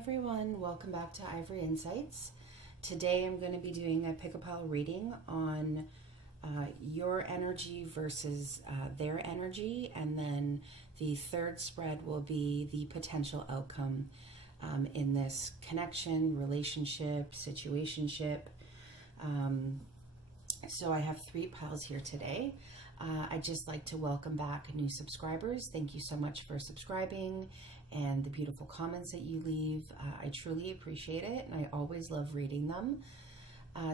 everyone, welcome back to Ivory Insights. Today I'm going to be doing a pick-a-pile reading on your energy versus their energy, and then the third spread will be the potential outcome in this connection, relationship, situationship. So I have 3 piles here today. I'd just like to welcome back new subscribers. Thank you so much for subscribing and the beautiful comments that you leave. I truly appreciate it, and I always love reading them.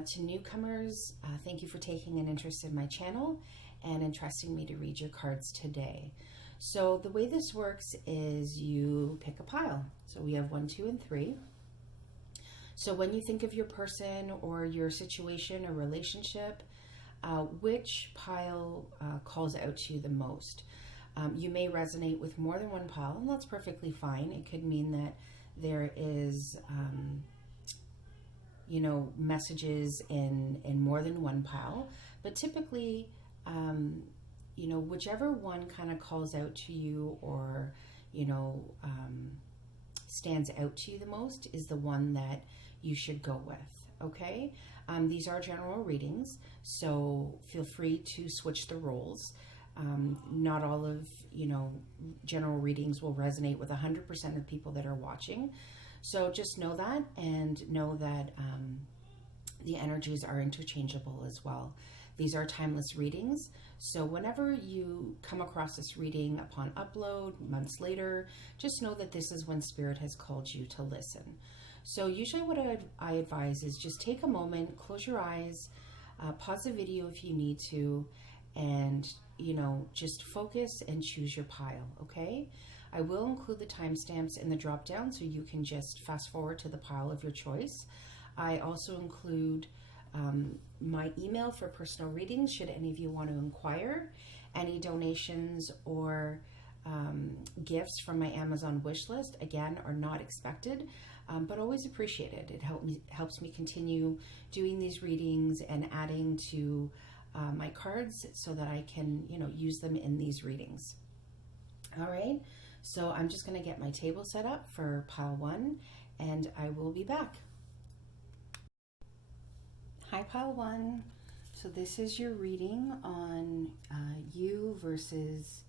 To newcomers, thank you for taking an interest in my channel and entrusting me to read your cards today. So the way this works is you pick a pile. So we have 1, 2, and 3. So when you think of your person or your situation or relationship, which pile calls out to you the most? You may resonate with more than one pile, and that's perfectly fine. It could mean that there is, messages in more than one pile. But typically, whichever one kind of calls out to you or, stands out to you the most is the one that you should go with, okay? These are general readings, so feel free to switch the roles. Not all of, general readings will resonate with 100% of people that are watching. So just know that, and know that the energies are interchangeable as well. These are timeless readings. So whenever you come across this reading upon upload, months later, just know that this is when Spirit has called you to listen. So usually what I advise is just take a moment, close your eyes, pause the video if you need to, and just focus and choose your pile, okay? I will include the timestamps in the drop down so you can just fast forward to the pile of your choice. I also include my email for personal readings should any of you want to inquire. Any donations or gifts from my Amazon wish list, again, are not expected, but always appreciated. It helps me continue doing these readings and adding to my cards so that I can, use them in these readings. All right, so I'm just going to get my table set up for pile 1, and I will be back. Hi, pile 1. So this is your reading on you versus,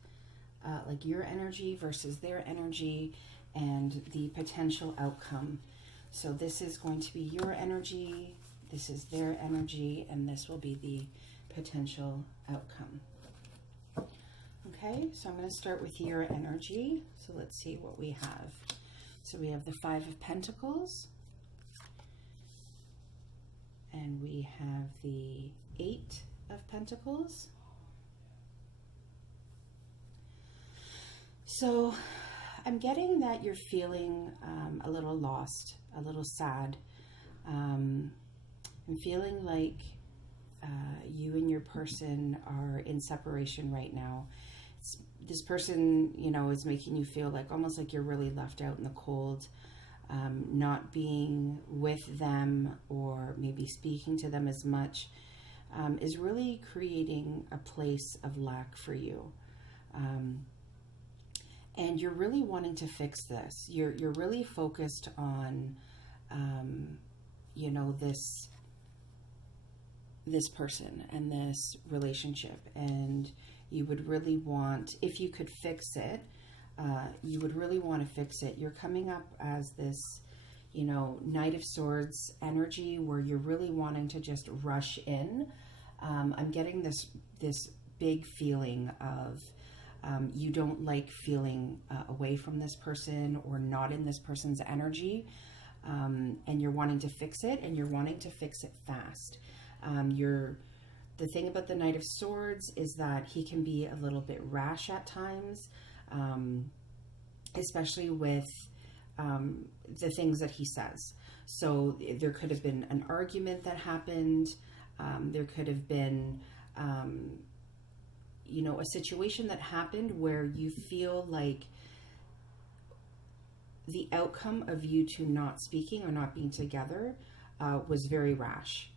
your energy versus their energy and the potential outcome. So this is going to be your energy, this is their energy, and this will be the potential outcome. Okay, so I'm going to start with your energy. So let's see what we have. So we have the 5 of Pentacles, and we have the 8 of Pentacles. So I'm getting that you're feeling a little lost, a little sad. I'm feeling like you and your person are in separation right now. This person, is making you feel like almost like you're really left out in the cold. Not being with them or maybe speaking to them as much is really creating a place of lack for you. And you're really wanting to fix this. You're really focused on, this person and this relationship, and you would really want, if you could fix it, you would really want to fix it. You're coming up as this, Knight of Swords energy where you're really wanting to just rush in. I'm getting this big feeling of you don't like feeling away from this person or not in this person's energy, and you're wanting to fix it, and you're wanting to fix it fast. The thing about the Knight of Swords is that he can be a little bit rash at times, especially with the things that he says. So there could have been an argument that happened. There could have been, a situation that happened where you feel like the outcome of you two not speaking or not being together was very rash,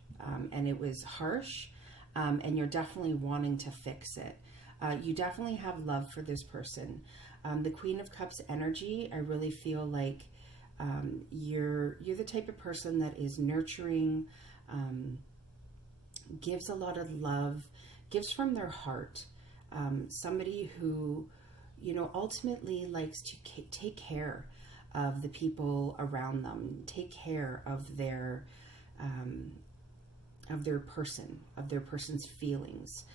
and it was harsh, and you're definitely wanting to fix it. You definitely have love for this person. The Queen of Cups energy, I really feel like You're the type of person that is nurturing, gives a lot of love, gives from their heart. Somebody who, ultimately likes to take care of the people around them, take care of their person's feelings.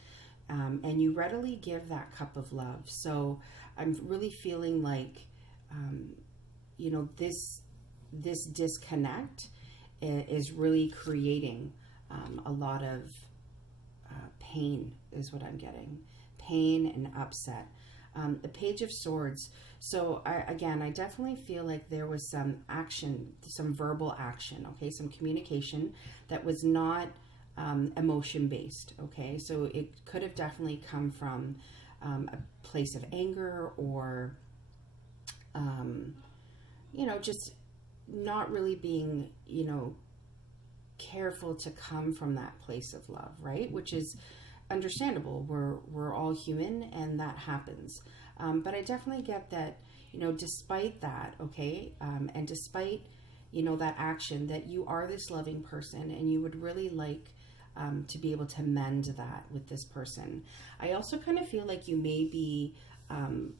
And you readily give that cup of love. So I'm really feeling like, this disconnect is really creating a lot of pain, is what I'm getting. Pain and upset. The Page of Swords. So I definitely feel like there was some action, some verbal action, okay? Some communication that was not emotion based, okay? So it could have definitely come from a place of anger or, just not really being, careful to come from that place of love, right? Which is understandable. We're all human, and that happens. But I definitely get that, despite that, okay, and despite, that action, that you are this loving person, and you would really like to be able to mend that with this person. I also kind of feel like you may be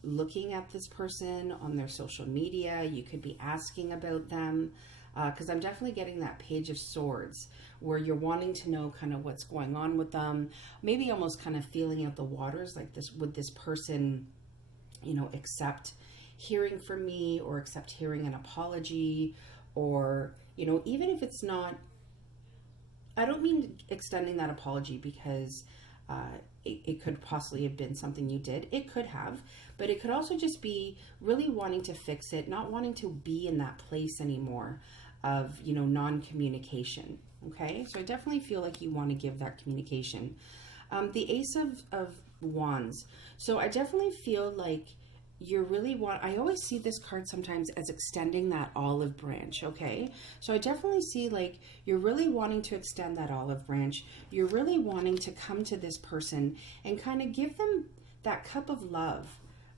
looking at this person on their social media. You could be asking about them, because I'm definitely getting that Page of Swords where you're wanting to know kind of what's going on with them, maybe almost kind of feeling out the waters, like this, would this person, accept hearing from me, or accept hearing an apology, or, even if it's not, I don't mean extending that apology because it could possibly have been something you did. It could have, but it could also just be really wanting to fix it, not wanting to be in that place anymore of, non-communication. Okay, so I definitely feel like you want to give that communication. The Ace of Wands. So I definitely feel like you really I always see this card sometimes as extending that olive branch, okay? So I definitely see like you're really wanting to extend that olive branch. You're really wanting to come to this person and kind of give them that cup of love.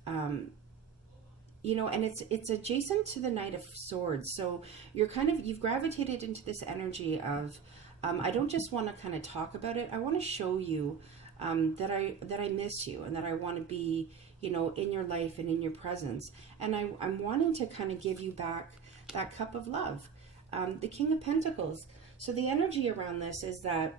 And it's adjacent to the Knight of Swords. So you've gravitated into this energy of, I don't just want to kind of talk about it. I want to show you that I miss you, and that I want to be, in your life and in your presence. And I'm wanting to kind of give you back that cup of love. The King of Pentacles. So the energy around this is that,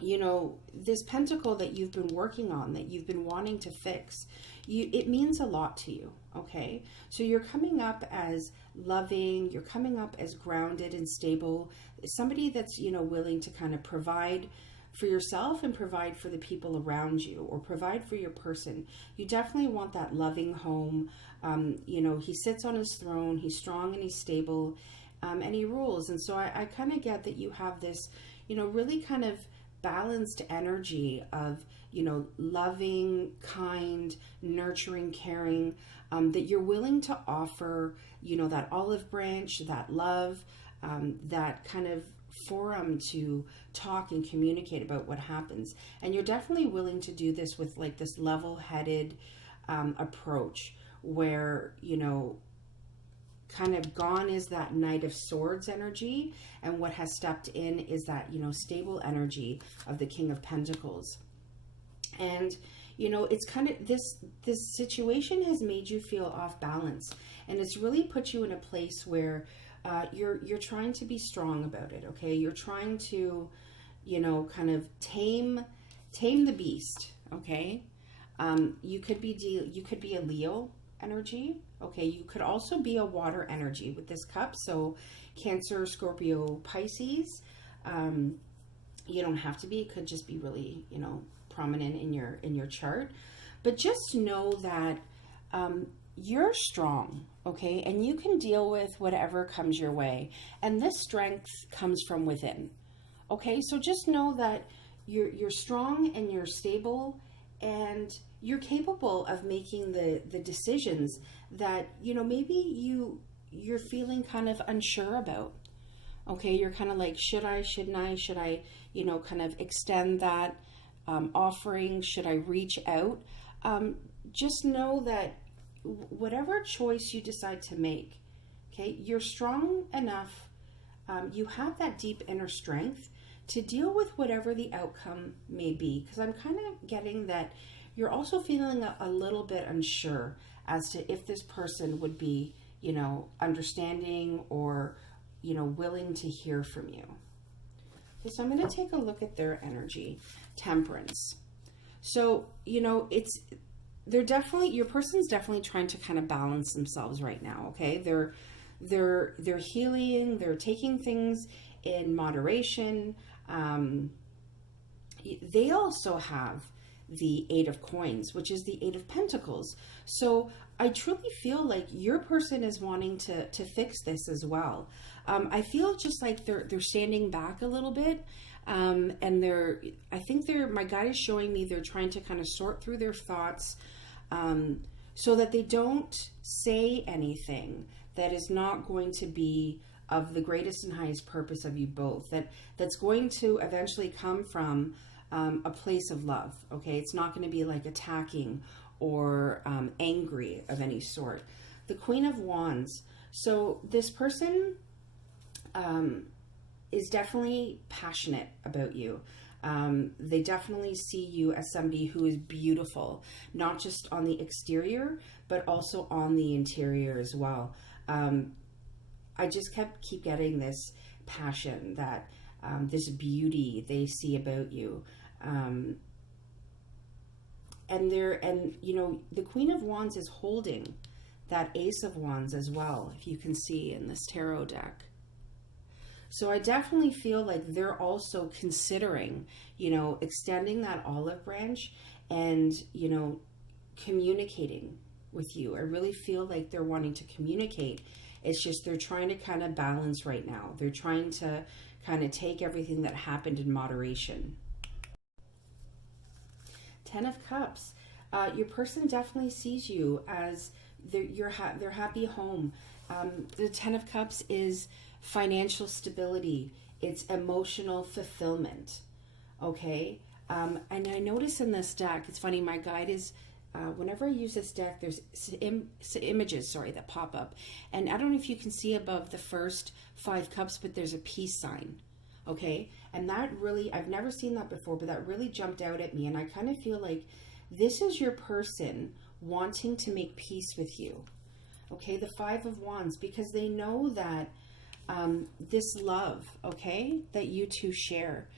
this pentacle that you've been working on, that you've been wanting to fix, it means a lot to you, okay? So you're coming up as loving, you're coming up as grounded and stable, somebody that's, willing to kind of provide for yourself and provide for the people around you, or provide for your person. You definitely want that loving home. He sits on his throne, he's strong and he's stable, and he rules. And so I kind of get that you have this, really kind of balanced energy of, loving, kind, nurturing, caring, that you're willing to offer, that olive branch, that love, that kind of forum to talk and communicate about what happens. And you're definitely willing to do this with like this level-headed approach where, kind of gone is that Knight of Swords energy, and what has stepped in is that, stable energy of the King of Pentacles. And, it's kind of this situation has made you feel off balance, and it's really put you in a place where you're trying to be strong about it, okay? You're trying to, kind of tame the beast, okay? You could be a Leo energy, okay? You could also be a water energy with this cup. So Cancer, Scorpio, Pisces. You don't have to be. It could just be really, prominent in your chart. But just know that you're strong, okay? And you can deal with whatever comes your way. And this strength comes from within, okay? So just know that you're strong and you're stable, and you're capable of making the decisions that, maybe you're feeling kind of unsure about. Okay, you're kind of like, should I, shouldn't I, should I, kind of extend that offering? Should I reach out? Just know that whatever choice you decide to make, Okay, you're strong enough. You have that deep inner strength to deal with whatever the outcome may be. Because I'm kind of getting that you're also feeling a little bit unsure as to if this person would be, understanding or, willing to hear from you. Okay, so I'm going to take a look at their energy. Temperance. So, your person's definitely trying to kind of balance themselves right now. Okay. They're healing, they're taking things in moderation. They also have the Eight of Coins, which is the Eight of Pentacles. So I truly feel like your person is wanting to fix this as well. I feel just like they're standing back a little bit. And my guide is showing me they're trying to kind of sort through their thoughts, so that they don't say anything that is not going to be of the greatest and highest purpose of you both, that's going to eventually come from a place of love. Okay, it's not going to be like attacking or angry of any sort. The Queen of Wands. So this person is definitely passionate about you. They definitely see you as somebody who is beautiful, not just on the exterior, but also on the interior as well. I just keep getting this passion, that this beauty they see about you. The Queen of Wands is holding that Ace of Wands as well, if you can see in this tarot deck. So I definitely feel like they're also considering, extending that olive branch and, communicating with you. I really feel like they're wanting to communicate. It's just they're trying to kind of balance right now. They're trying to kind of take everything that happened in moderation. Ten of Cups. Your person definitely sees you as their happy home. The Ten of Cups is financial stability. It's emotional fulfillment. Okay? And I notice in this deck, it's funny, my guide is, whenever I use this deck, there's images that pop up. And I don't know if you can see above the first 5 cups, but there's a peace sign. Okay? And that really, I've never seen that before, but that really jumped out at me. And I kind of feel like this is your person wanting to make peace with you. Okay? The 5 of Wands, because they know that this love, okay, that you two share,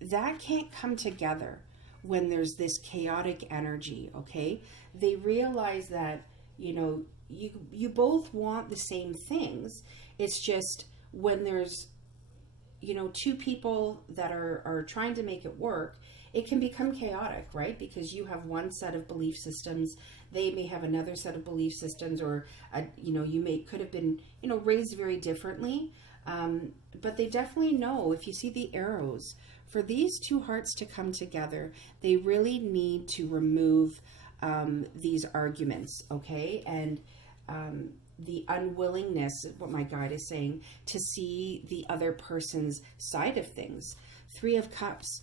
that can't come together when there's this chaotic energy. Okay, they realize that you both want the same things. It's just when there's 2 people that are trying to make it work, it can become chaotic, right? Because you have one set of belief systems, they may have another set of belief systems, or you could have been raised very differently. But they definitely know, if you see the arrows, for these 2 hearts to come together, they really need to remove these arguments, okay? And the unwillingness, what my guide is saying, to see the other person's side of things. 3 of Cups.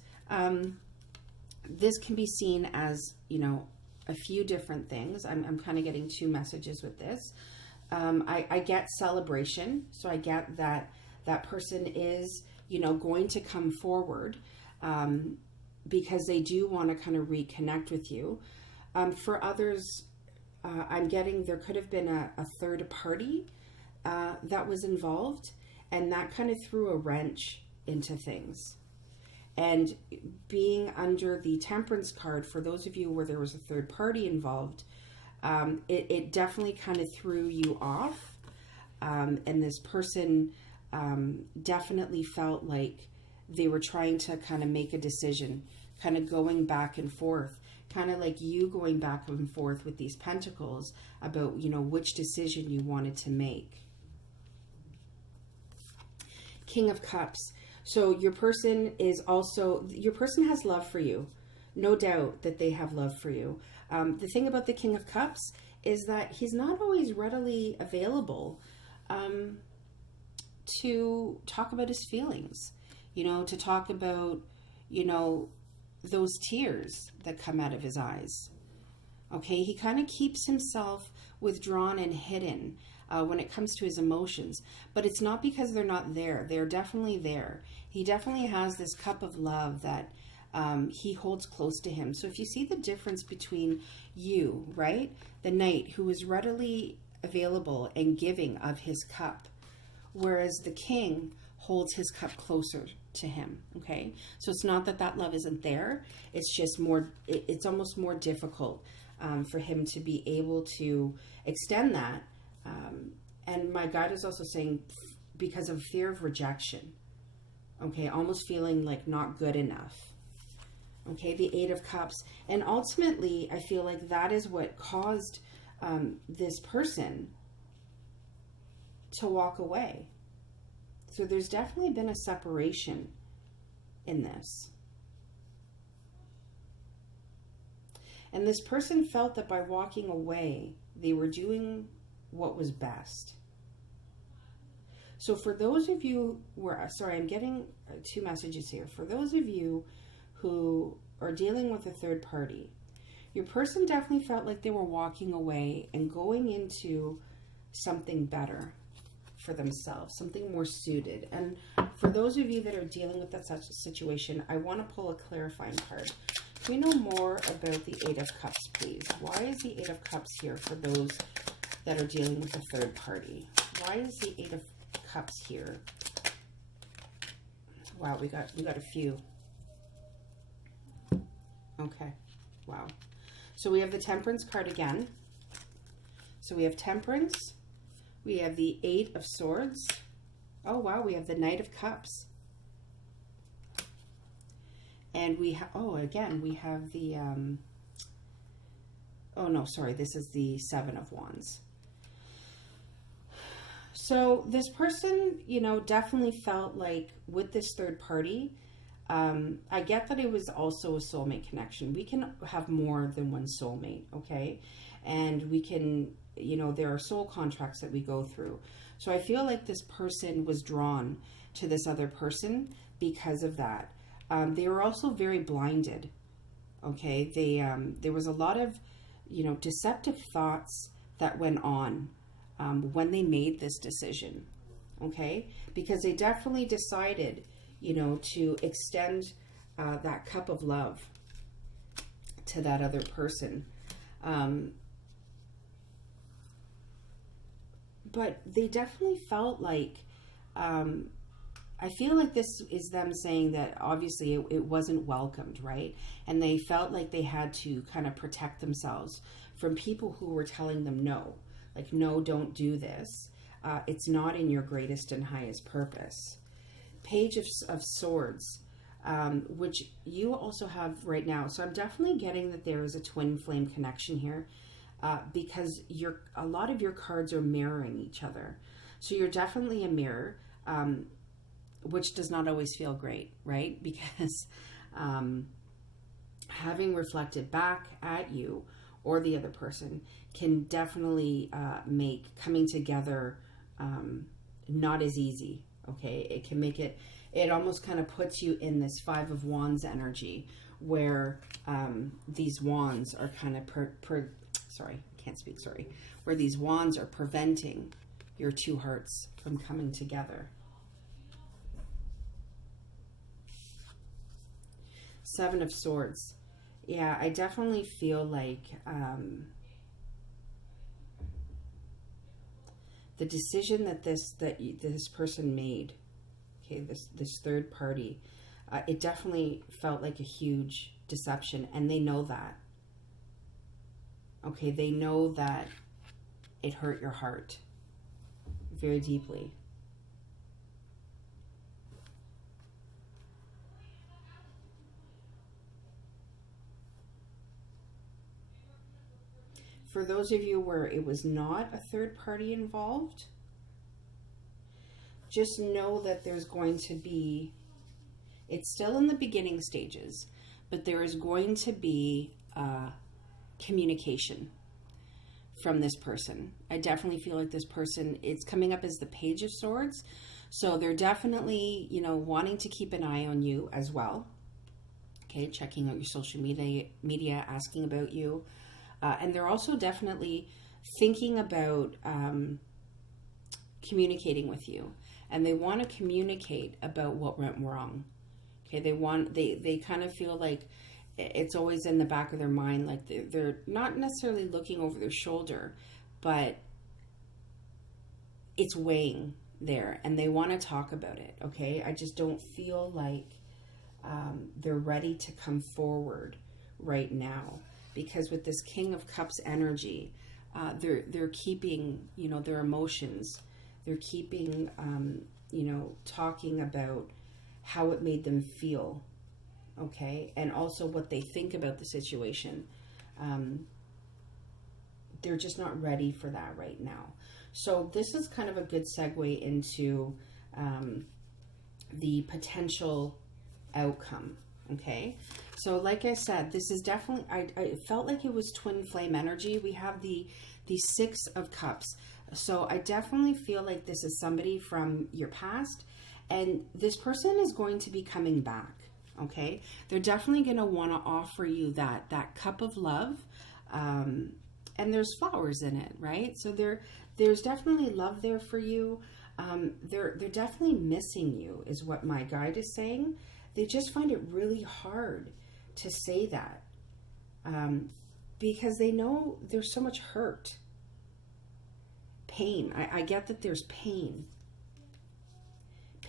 This can be seen as, a few different things. I'm kind of getting 2 messages with this. I get celebration. So I get that person is, going to come forward because they do want to kind of reconnect with you. For others, I'm getting there could have been a third party that was involved, and that kind of threw a wrench into things. And being under the Temperance card, for those of you where there was a third party involved, it definitely kind of threw you off. And this person definitely felt like they were trying to kind of make a decision, kind of going back and forth, kind of like you going back and forth with these pentacles about, which decision you wanted to make. King of Cups. So your person has love for you. No doubt that they have love for you. The thing about the King of Cups is that he's not always readily available to talk about his feelings, to talk about, those tears that come out of his eyes. Okay, he kind of keeps himself withdrawn and hidden. when it comes to his emotions. But it's not because they're not there. They're definitely there. He definitely has this cup of love that he holds close to him. So if you see the difference between you, right, the Knight, who is readily available and giving of his cup, whereas the King holds his cup closer to him. Okay, so it's not that that love isn't there. It's just more, it's almost more difficult for him to be able to extend that. And my guide is also saying because of fear of rejection. Okay, almost feeling like not good enough. Okay, the Eight of Cups. And ultimately, I feel like that is what caused this person to walk away. So there's definitely been a separation in this. And this person felt that by walking away, they were doing what was best. So for those of you who are, sorry, I'm getting two messages here. For those of you who are dealing with a third party, your person definitely felt like they were walking away and going into something better for themselves, something more suited. And for those of you that are dealing with that such a situation, I want to pull a clarifying card. Can we know more about the Eight of Cups, please? Why is the Eight of Cups here for those that are dealing with a third party? Why is the Eight of Cups here? Wow, we got a few. Okay, wow. So we have the Temperance card again. So we have Temperance. We have the Eight of Swords. Oh, wow, we have the Knight of Cups. And we have, oh, again, we have the, oh, no, sorry, this is the Seven of Wands. So this person, you know, definitely felt like with this third party, I get that it was also a soulmate connection. We can have more than one soulmate, okay? And we can, you know, there are soul contracts that we go through. So I feel like this person was drawn to this other person because of that. They were also very blinded, okay? There was a lot of, you know, deceptive thoughts that went on when they made this decision, okay? Because they definitely decided, you know, to extend that cup of love to that other person. But they definitely felt like, I feel like this is them saying that obviously it wasn't welcomed, right? And they felt like they had to kind of protect themselves from people who were telling them no. Like, no, don't do this. It's not in your greatest and highest purpose. Page of Swords, which you also have right now. So I'm definitely getting that there is a twin flame connection here. Because a lot of your cards are mirroring each other. So you're definitely a mirror, which does not always feel great, right? Because having reflected back at you or the other person can definitely make coming together not as easy, okay? It can make it almost kind of puts you in this Five of Wands energy where these wands are kind of where these wands are preventing your two hearts from coming together. Seven of Swords. Yeah, I definitely feel like the decision that this person made, okay, this third party, it definitely felt like a huge deception, and they know that. Okay, they know that it hurt your heart very deeply. For those of you where it was not a third party involved, just know that there's going to be, it's still in the beginning stages, but there is going to be communication from this person. I definitely feel like this person, it's coming up as the Page of Swords. So they're definitely, you know, wanting to keep an eye on you as well. Okay, checking out your social media, asking about you. And they're also definitely thinking about communicating with you, and they want to communicate about what went wrong. Okay, they kind of feel like it's always in the back of their mind, like they're not necessarily looking over their shoulder, but it's weighing there, and they want to talk about it. Okay, I just don't feel like they're ready to come forward right now, because with this King of Cups energy, they're keeping, you know, their emotions. They're keeping, you know, talking about how it made them feel, okay, and also what they think about the situation. They're just not ready for that right now. So this is kind of a good segue into the potential outcome, okay? So like I said, this is definitely, I felt like it was twin flame energy. We have the Six of Cups. So I definitely feel like this is somebody from your past, and this person is going to be coming back, okay? They're definitely going to want to offer you that cup of love, and there's flowers in it, right? So there's definitely love there for you. They're definitely missing you, is what my guide is saying. They just find it really hard to say that, because they know there's so much hurt, pain. I get that there's pain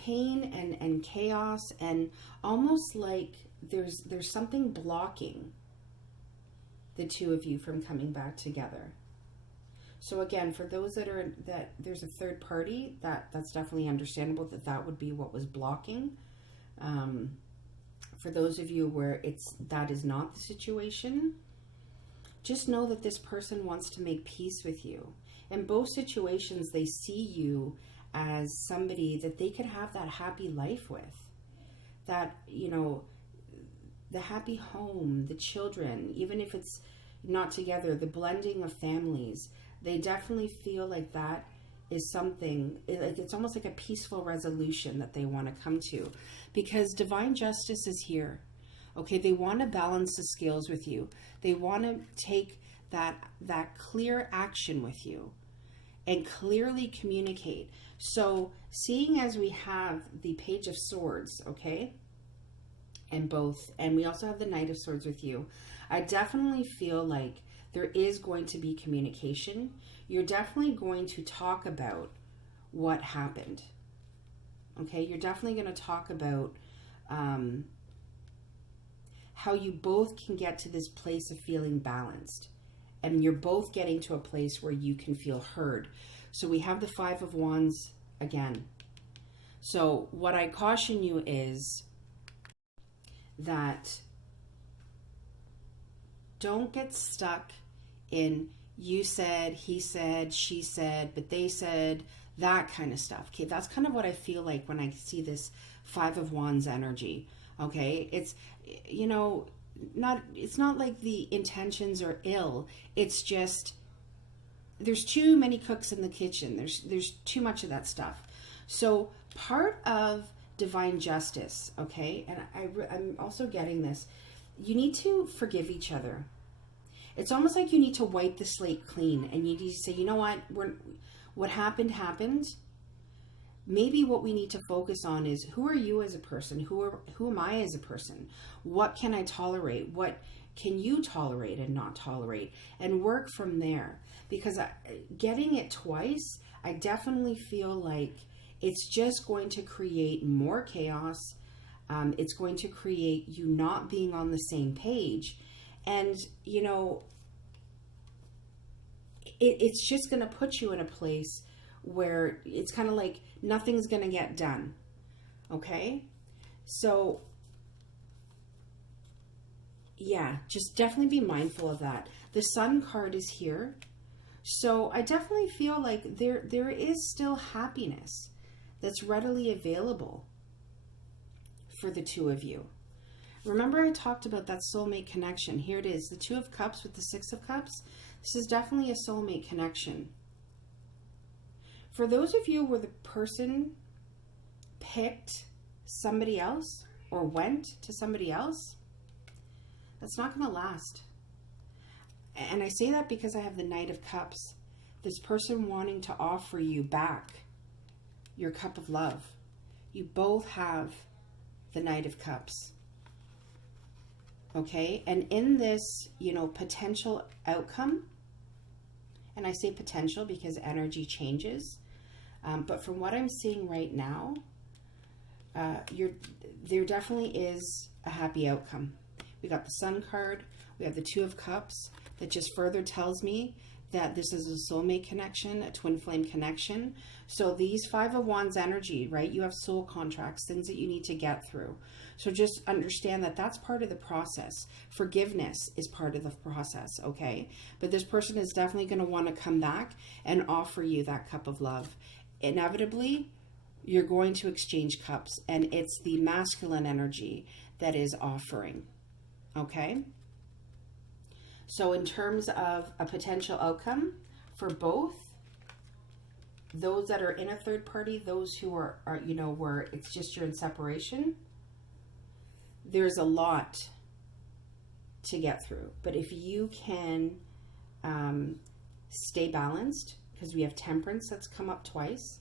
and chaos, and almost like there's something blocking the two of you from coming back together. So again, for those that there's a third party, that's definitely understandable, that would be what was blocking. For those of you where that is not the situation, just know that this person wants to make peace with you. In both situations, they see you as somebody that they could have that happy life with, that, you know, the happy home, the children, even if it's not together, the blending of families. They definitely feel like that is something, like it's almost like a peaceful resolution that they want to come to, because divine justice is here. Okay, they want to balance the scales with you. They want to take that clear action with you and clearly communicate. So seeing as we have the Page of Swords, okay, and we also have the Knight of Swords with you, I definitely feel like there is going to be communication. You're definitely going to talk about what happened. Okay, you're definitely going to talk about how you both can get to this place of feeling balanced. And you're both getting to a place where you can feel heard. So we have the Five of Wands again. So what I caution you is that don't get stuck in you said, he said, she said, but they said, that kind of stuff. Okay, that's kind of what I feel like when I see this Five of Wands energy. Okay, it's, you know, it's not like the intentions are ill. It's just there's too many cooks in the kitchen. There's too much of that stuff. So part of divine justice, okay, and I'm also getting this, you need to forgive each other. It's almost like you need to wipe the slate clean, and you need to say, you know what happened happened. Maybe what we need to focus on is, who are you as a person? Who am I as a person? What can I tolerate? What can you tolerate and not tolerate? And work from there. Because getting it twice, I definitely feel like it's just going to create more chaos. It's going to create you not being on the same page. And, you know, it's just going to put you in a place where it's kind of like nothing's going to get done. Okay? So, yeah, just definitely be mindful of that. The Sun card is here. So I definitely feel like there is still happiness that's readily available for the two of you. Remember I talked about that soulmate connection. Here it is, the Two of Cups with the Six of Cups. This is definitely a soulmate connection. For those of you where the person picked somebody else or went to somebody else, that's not going to last. And I say that because I have the Knight of Cups. This person wanting to offer you back your cup of love. You both have the Knight of Cups. Okay, and in this, you know, potential outcome, and I say potential because energy changes, but from what I'm seeing right now, there definitely is a happy outcome. We got the Sun card, we have the Two of Cups, that just further tells me that this is a soulmate connection, a twin flame connection. So these Five of Wands energy, right? You have soul contracts, things that you need to get through. So just understand that that's part of the process. Forgiveness is part of the process, okay? But this person is definitely going to want to come back and offer you that cup of love. Inevitably, you're going to exchange cups, and it's the masculine energy that is offering, okay? So in terms of a potential outcome for both, those that are in a third party, those who are you know, where it's just you're in separation, there's a lot to get through. But if you can stay balanced, because we have Temperance that's come up twice.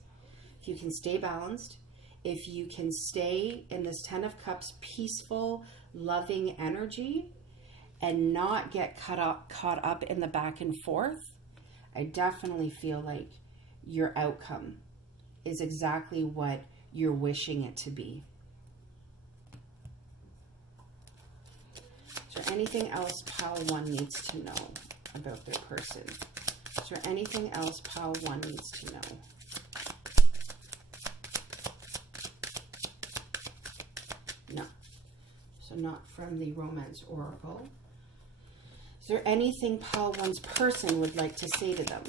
If you can stay balanced, if you can stay in this Ten of Cups, peaceful, loving energy, and not get caught up in the back and forth, I definitely feel like your outcome is exactly what you're wishing it to be. Is there anything else Pile 1 needs to know about their person? Is there anything else Pile 1 needs to know? No. So not from the Romance Oracle. Is there anything Pile 1's person would like to say to them?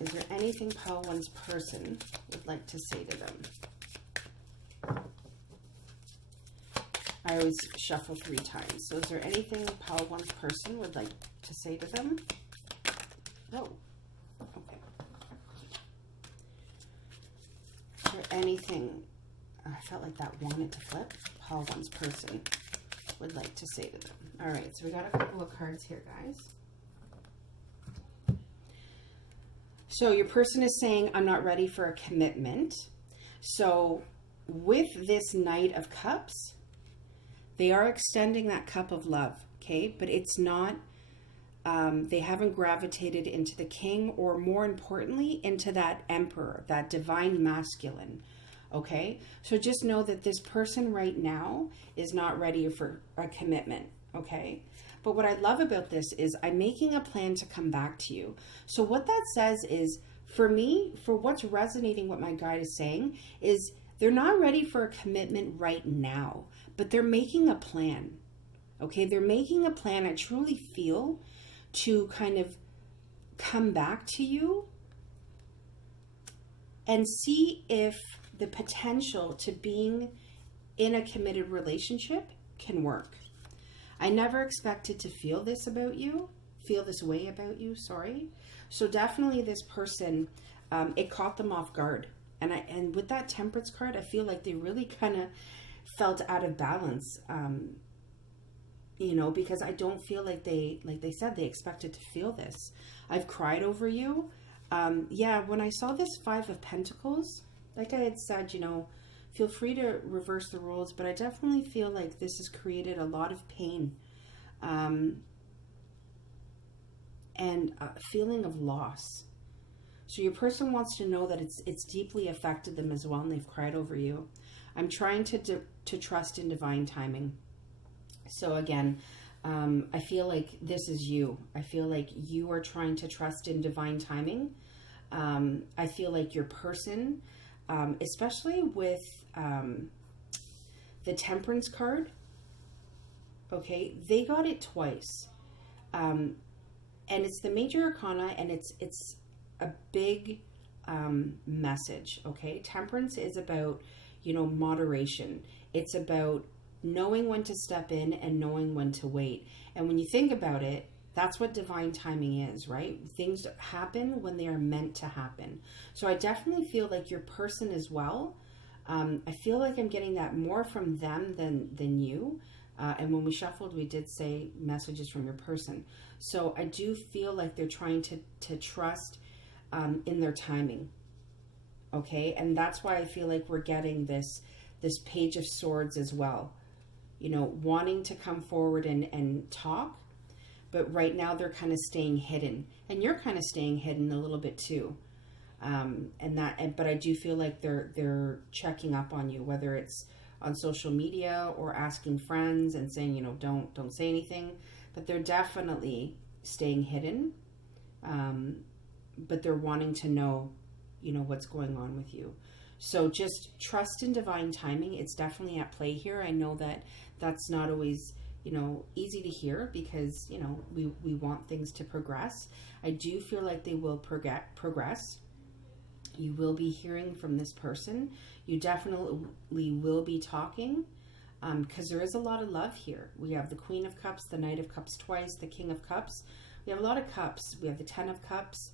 Is there anything Pile 1's person would like to say to them? I always shuffle 3 times. So is there anything Pile 1's person would like to say to them? Oh, okay. Is there anything, I felt like that wanted to flip, Pile 1's person would like to say to them? All right, so we got a couple of cards here, guys. So your person is saying, I'm not ready for a commitment. So with this Knight of Cups, they are extending that cup of love, okay? But it's not, they haven't gravitated into the King, or more importantly, into that Emperor, that divine masculine, okay? So just know that this person right now is not ready for a commitment, okay? But what I love about this is I'm making a plan to come back to you. So what that says is, for me, for what's resonating, what my guide is saying, is they're not ready for a commitment right now, but they're making a plan, okay? They're making a plan, I truly feel, to kind of come back to you and see if the potential to being in a committed relationship can work. I never expected to feel this way about you, sorry. So definitely this person, it caught them off guard. And with that Temperance card, I feel like they really kind of felt out of balance, you know, because I don't feel like they said they expected to feel this. I've cried over you. Yeah, when I saw this Five of Pentacles, like I had said, you know, feel free to reverse the roles, but I definitely feel like this has created a lot of pain and a feeling of loss. So your person wants to know that it's deeply affected them as well, and they've cried over you. I'm trying to trust in divine timing. So again, I feel like this is you. I feel like you are trying to trust in divine timing. I feel like your person, especially with the Temperance card, okay, they got it twice. And it's the Major Arcana, and it's a big message, okay? Temperance is about, you know, moderation. It's about knowing when to step in and knowing when to wait. And when you think about it, that's what divine timing is, right? Things happen when they are meant to happen. So I definitely feel like your person as well, I feel like I'm getting that more from them than you. And when we shuffled, we did say messages from your person. So I do feel like they're trying to trust in their timing. Okay, and that's why I feel like we're getting this Page of Swords as well. You know, wanting to come forward and talk, but right now they're kind of staying hidden, and you're kind of staying hidden a little bit too. But I do feel like they're checking up on you, whether it's on social media or asking friends and saying, you know, don't say anything. But they're definitely staying hidden. But they're wanting to know, you know, what's going on with you. So just trust in divine timing. It's definitely at play here. I know that that's not always, you know, easy to hear because, you know, we want things to progress. I do feel like they will progress. You will be hearing from this person. You definitely will be talking because there is a lot of love here. We have the Queen of Cups, the Knight of Cups twice, the King of Cups. We have a lot of cups. We have the Ten of Cups.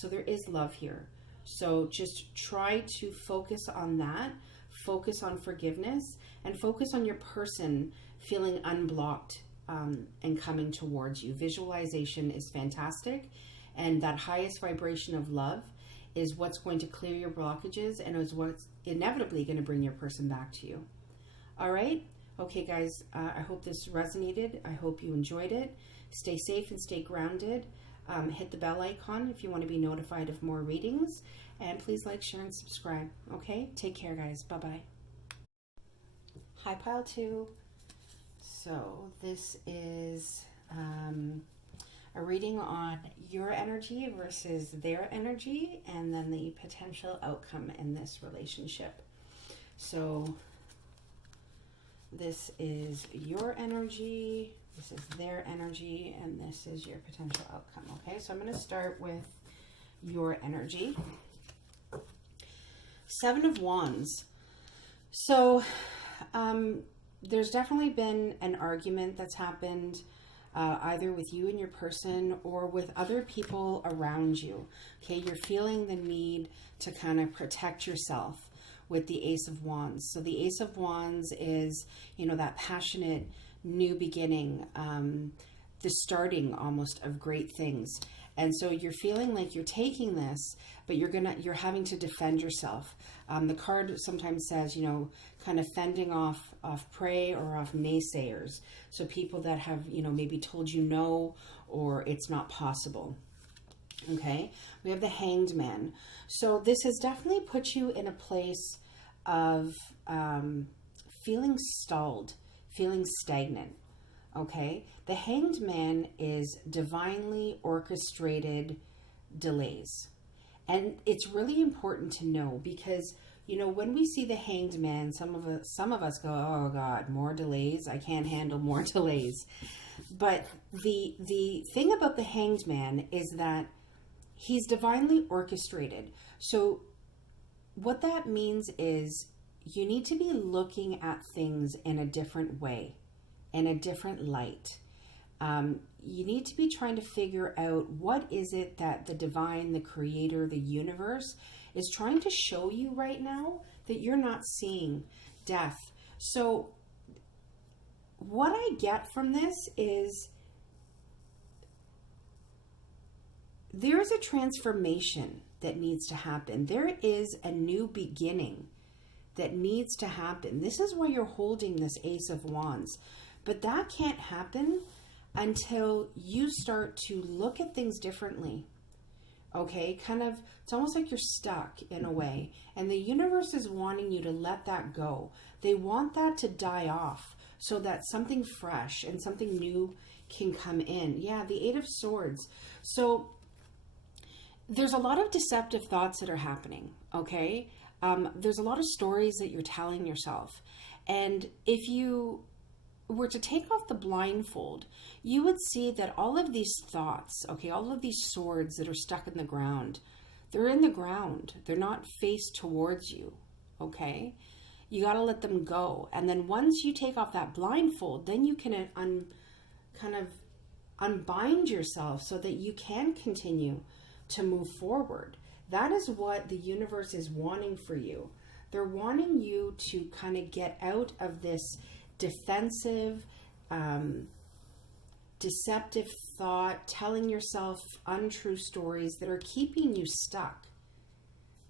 So there is love here. So just try to focus on that. Focus on forgiveness and focus on your person feeling unblocked and coming towards you. Visualization is fantastic. And that highest vibration of love is what's going to clear your blockages and is what's inevitably going to bring your person back to you. All right. Okay, guys, I hope this resonated. I hope you enjoyed it. Stay safe and stay grounded. Hit the bell icon if you want to be notified of more readings. And please like, share, and subscribe. Okay? Take care, guys. Bye-bye. Hi, Pile 2. So this is a reading on your energy versus their energy and then the potential outcome in this relationship. So this is your energy, this is their energy, and this is your potential outcome. Okay, so I'm going to start with your energy. Seven of Wands. So there's definitely been an argument that's happened either with you and your person or with other people around you. Okay, you're feeling the need to kind of protect yourself with the Ace of Wands. So the Ace of Wands is, you know, that passionate new beginning, the starting almost of great things. And so you're feeling like you're taking this, but you're having to defend yourself. The card sometimes says, you know, kind of fending off prey or off naysayers. So people that have, you know, maybe told you no, or it's not possible. Okay. We have the Hanged Man. So this has definitely put you in a place of feeling stalled, feeling stagnant. Okay. The Hanged Man is divinely orchestrated delays. And it's really important to know because, you know, when we see the Hanged Man, some of us go, oh God, more delays. I can't handle more delays. But the thing about the Hanged Man is that he's divinely orchestrated. So what that means is you need to be looking at things in a different way, in a different light. You need to be trying to figure out what is it that the divine, the creator, the universe is trying to show you right now that you're not seeing death. So what I get from this is there is a transformation that needs to happen. There is a new beginning that needs to happen. This is why you're holding this Ace of Wands. But that can't happen until you start to look at things differently. Okay, kind of, it's almost like you're stuck in a way. And the universe is wanting you to let that go. They want that to die off so that something fresh and something new can come in. Yeah, the Eight of Swords. So there's a lot of deceptive thoughts that are happening, okay? There's a lot of stories that you're telling yourself. And if you were to take off the blindfold, you would see that all of these thoughts, okay, all of these swords that are stuck in the ground, they're in the ground. They're not faced towards you, okay? You got to let them go. And then once you take off that blindfold, then you can kind of unbind yourself so that you can continue to move forward. That is what the universe is wanting for you. They're wanting you to kind of get out of this defensive, deceptive thought, telling yourself untrue stories that are keeping you stuck.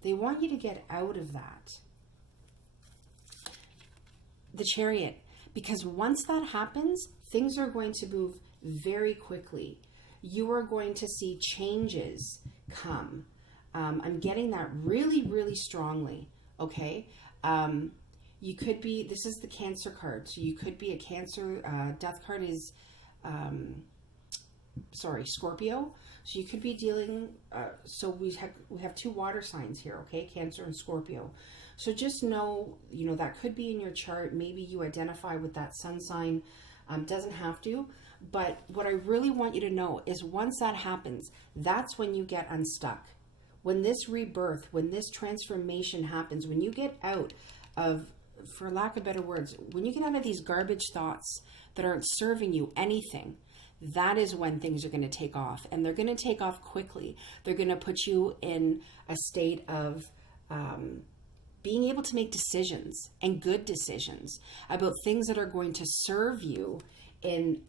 They want you to get out of that. The Chariot. Because once that happens, things are going to move very quickly. You are going to see changes come. I'm getting that really, really strongly. Okay. You could be, this is the Cancer card. So you could be a Cancer, death card is, Scorpio. So you could be dealing, so we have two water signs here, okay? Cancer and Scorpio. So just know, that could be in your chart. Maybe you identify with that sun sign. Doesn't have to. But what I really want you to know is once that happens, that's when you get unstuck. When this rebirth, when this transformation happens, when you get out of, for lack of better words, when you get out of these garbage thoughts that aren't serving you anything, that is when things are going to take off. And they're going to take off quickly. They're going to put you in a state of being able to make decisions, and good decisions, about things that are going to serve you in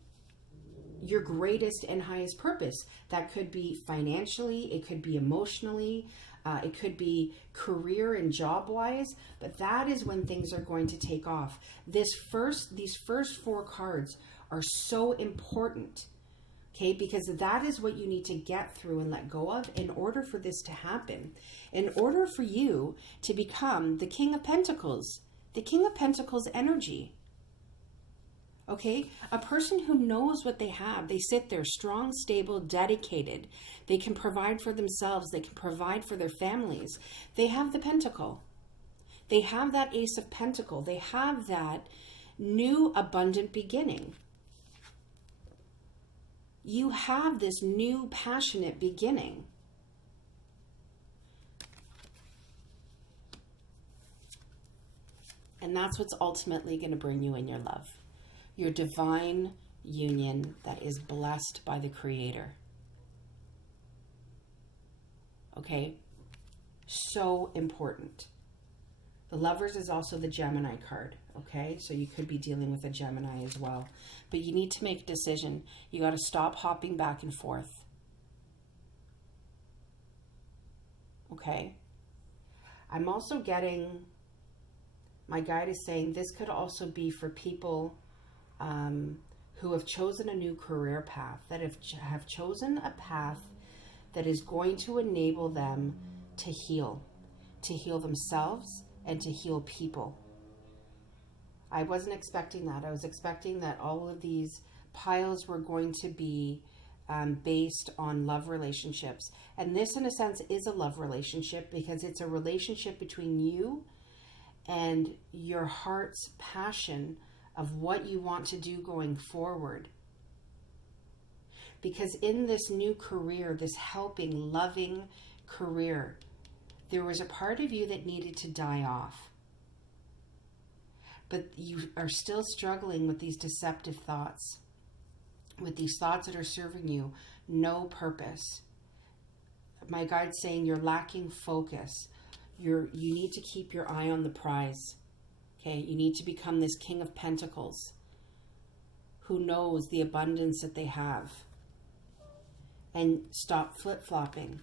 your greatest and highest purpose. That could be financially, it could be emotionally, it could be career and job wise, but that is when things are going to take off. These first four cards are so important, okay, because that is what you need to get through and let go of in order for this to happen, in order for you to become the King of Pentacles, the King of Pentacles energy. Okay, a person who knows what they have, they sit there strong, stable, dedicated. They can provide for themselves. They can provide for their families. They have the Pentacle. They have that Ace of Pentacle. They have that new abundant beginning. You have this new passionate beginning. And that's what's ultimately going to bring you in your love. Your divine union that is blessed by the Creator. Okay? So important. The Lovers is also the Gemini card. Okay? So you could be dealing with a Gemini as well. But you need to make a decision. You got to stop hopping back and forth. Okay? I'm also getting, my guide is saying this could also be for people who have chosen a new career path, that have chosen a path that is going to enable them to heal themselves and to heal people. I wasn't expecting that. I was expecting that all of these piles were going to be based on love relationships. And this, in a sense, is a love relationship because it's a relationship between you and your heart's passion of what you want to do going forward. Because in this new career, this helping, loving career, there was a part of you that needed to die off. But you are still struggling with these deceptive thoughts, with these thoughts that are serving you no purpose. My guide's saying you're lacking focus. You need to keep your eye on the prize. Okay, you need to become this King of Pentacles who knows the abundance that they have. And stop flip-flopping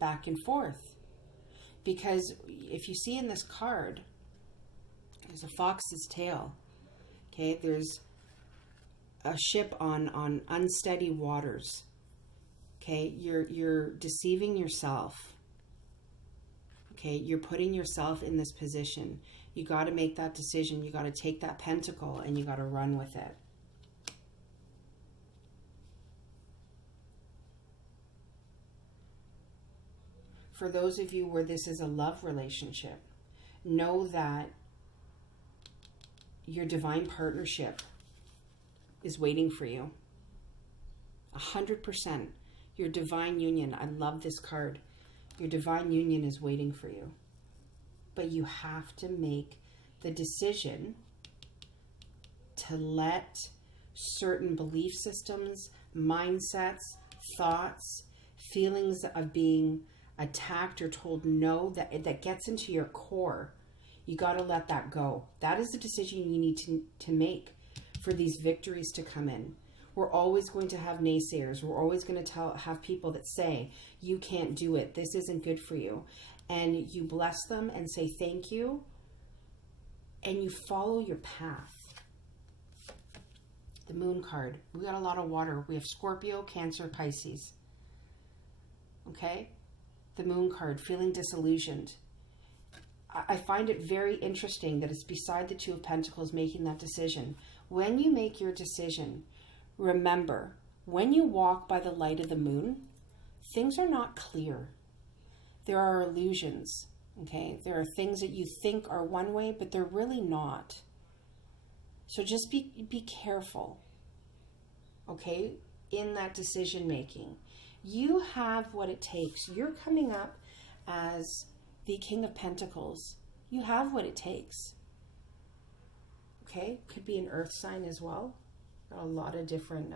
back and forth. Because if you see in this card, there's a fox's tail. Okay, there's a ship on unsteady waters. Okay, you're deceiving yourself. Okay, you're putting yourself in this position. You got to make that decision. You got to take that pentacle and you got to run with it. For those of you where this is a love relationship, know that your divine partnership is waiting for you. 100%. Your divine union. I love this card. Your divine union is waiting for you. But you have to make the decision to let certain belief systems, mindsets, thoughts, feelings of being attacked or told no, that gets into your core. You got to let that go. That is the decision you need to make for these victories to come in. We're always going to have naysayers. We're always going to have people that say, you can't do it. This isn't good for you. and you bless them and say thank you, and you follow your path. The Moon card. We got a lot of water. We have Scorpio, Cancer, Pisces. Okay? The Moon card, feeling disillusioned. I find it very interesting that it's beside the Two of Pentacles making that decision. When you make your decision, remember, when you walk by the light of the moon, things are not clear. There are illusions, okay? There are things that you think are one way, but they're really not. So just be careful, okay, in that decision making. You have what it takes. You're coming up as the King of Pentacles. You have what it takes. Okay, could be an earth sign as well. Got a lot of different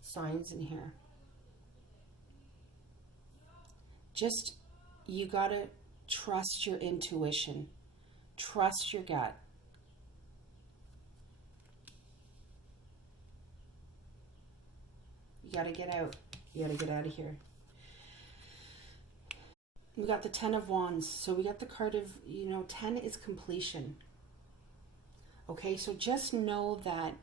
signs in here. Just, you gotta trust your intuition. Trust your gut. You gotta get out. You gotta get out of here. We got the Ten of Wands. So we got the card of, 10 is completion. Okay, so just know that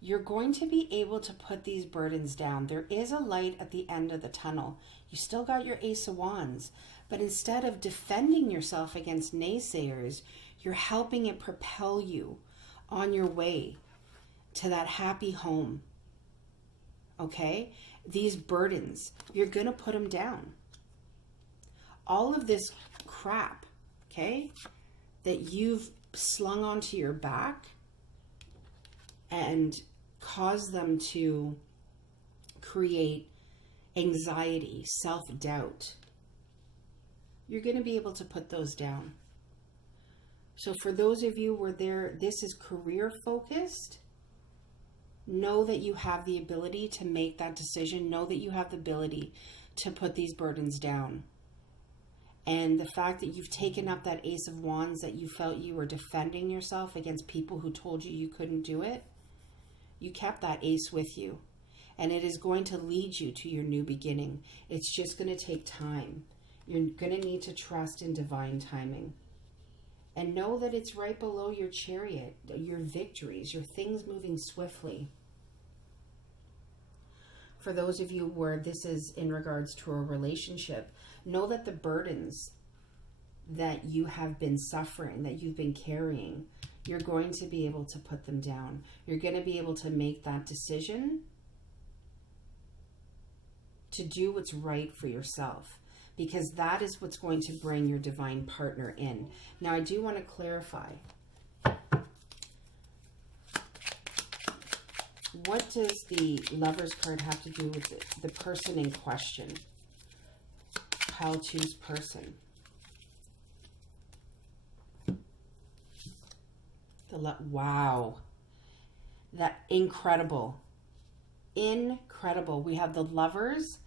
you're going to be able to put these burdens down. There is a light at the end of the tunnel. You still got your Ace of Wands, but instead of defending yourself against naysayers, you're helping it propel you on your way to that happy home. Okay? These burdens, you're going to put them down. All of this crap, okay, that you've slung onto your back and caused them to create anxiety, self-doubt, you're going to be able to put those down. So for those of you where this is career focused, know that you have the ability to make that decision. Know that you have the ability to put these burdens down. And the fact that you've taken up that Ace of Wands, that you felt you were defending yourself against people who told you you couldn't do it, you kept that ace with you. And it is going to lead you to your new beginning. It's just going to take time. You're going to need to trust in divine timing. And know that it's right below your chariot, your victories, your things moving swiftly. For those of you where this is in regards to a relationship, know that the burdens that you have been suffering, that you've been carrying, you're going to be able to put them down. You're going to be able to make that decision to do what's right for yourself, because that is what's going to bring your divine partner in. Now, I do want to clarify. What does the Lover's card have to do with the person in question? How to choose person. Wow. That incredible. Incredible. We have the Lovers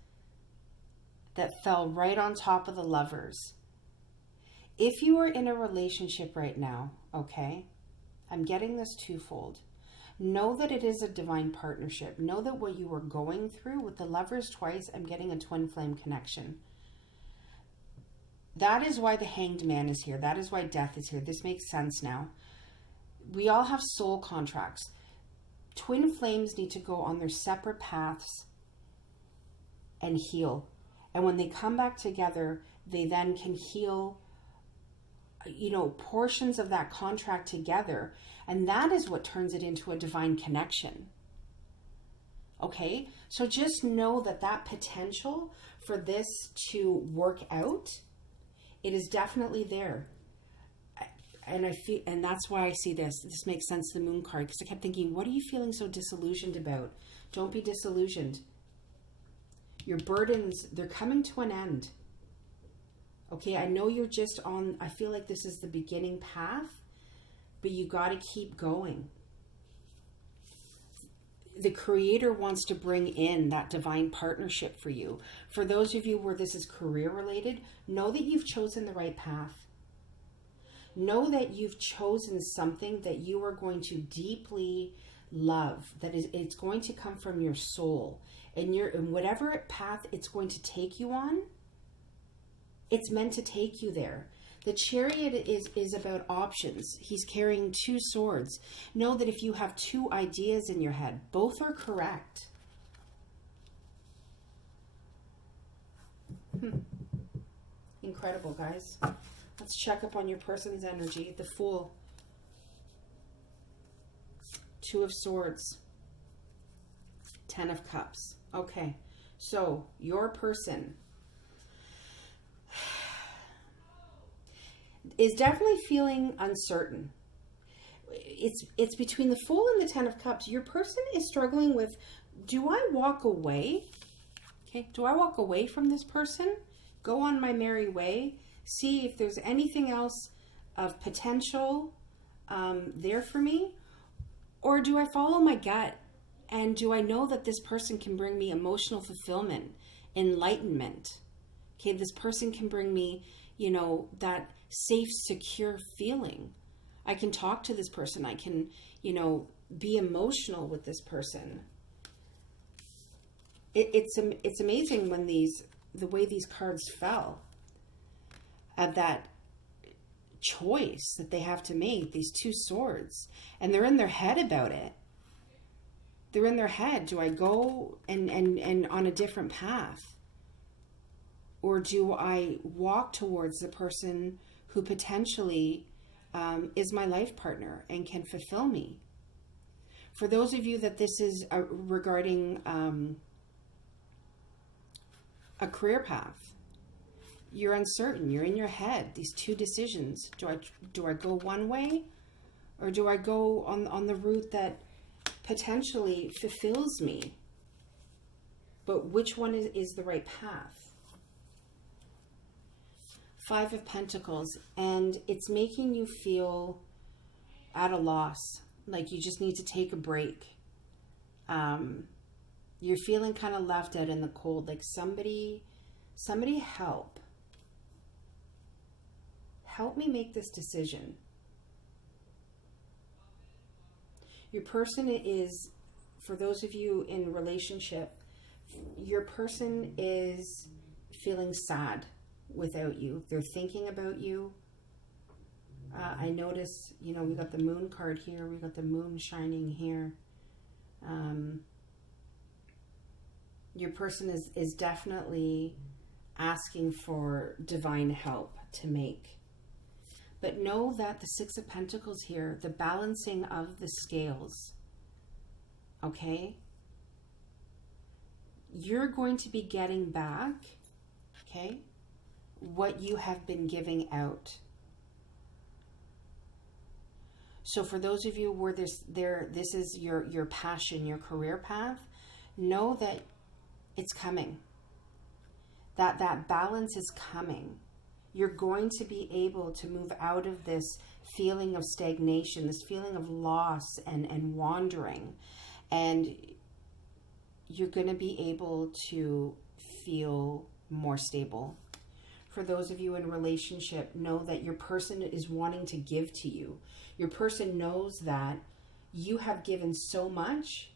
that fell right on top of the Lovers. If you are in a relationship right now, okay, I'm getting this twofold. Know that it is a divine partnership. Know that what you are going through with the Lovers twice, I'm getting a twin flame connection. That is why the Hanged Man is here. That is why Death is here. This makes sense now. We all have soul contracts. Twin flames need to go on their separate paths and heal. And when they come back together, they then can heal, portions of that contract together. And that is what turns it into a divine connection. Okay? So just know that potential for this to work out, it is definitely there. And that's why I see this. This makes sense, the Moon card, because I kept thinking, what are you feeling so disillusioned about? Don't be disillusioned. Your burdens, they're coming to an end. Okay, I know you're just on, I feel like this is the beginning path, but you got to keep going. The Creator wants to bring in that divine partnership for you. For those of you where this is career related, know that you've chosen the right path. Know that you've chosen something that you are going to deeply love, that it's going to come from your soul. And whatever path it's going to take you on, It's meant to take you there. The Chariot is about options. He's carrying 2 swords. Know that if you have 2 ideas in your head, both are correct. Incredible, guys. Let's check up on your person's energy. The Fool. 2 of Swords. 10 of Cups. Okay, so your person is definitely feeling uncertain. It's between the Fool and the 10 of Cups. Your person is struggling with, do I walk away? Okay, do I walk away from this person? Go on my merry way? See if there's anything else of potential there for me? Or do I follow my gut? And do I know that this person can bring me emotional fulfillment, enlightenment? Okay, this person can bring me, you know, that safe, secure feeling. I can talk to this person. I can, you know, be emotional with this person. It's amazing when the way these cards fell, of that choice that they have to make, these 2 swords, and they're in their head about it. They're in their head. Do I go and on a different path? Or do I walk towards the person who potentially is my life partner and can fulfill me? For those of you that this is regarding a career path, you're uncertain. You're in your head. These 2 decisions. Do I go one way, or do I go on the route that potentially fulfills me? But which one is the right path? 5 of Pentacles, and it's making you feel at a loss, like you just need to take a break. You're feeling kind of left out in the cold, like somebody help me make this decision. Your person is, for those of you in relationship, your person is feeling sad without you. They're thinking about you. I notice, you know, we got the Moon card here. We got the Moon shining here. Your person is definitely asking for divine help to make. But know that the 6 of Pentacles here, the balancing of the scales, okay? You're going to be getting back, okay, what you have been giving out. So for those of you where this is your passion, your career path, know that it's coming. That balance is coming. You're going to be able to move out of this feeling of stagnation, this feeling of loss and wandering. And you're going to be able to feel more stable. For those of you in relationship, know that your person is wanting to give to you. Your person knows that you have given so much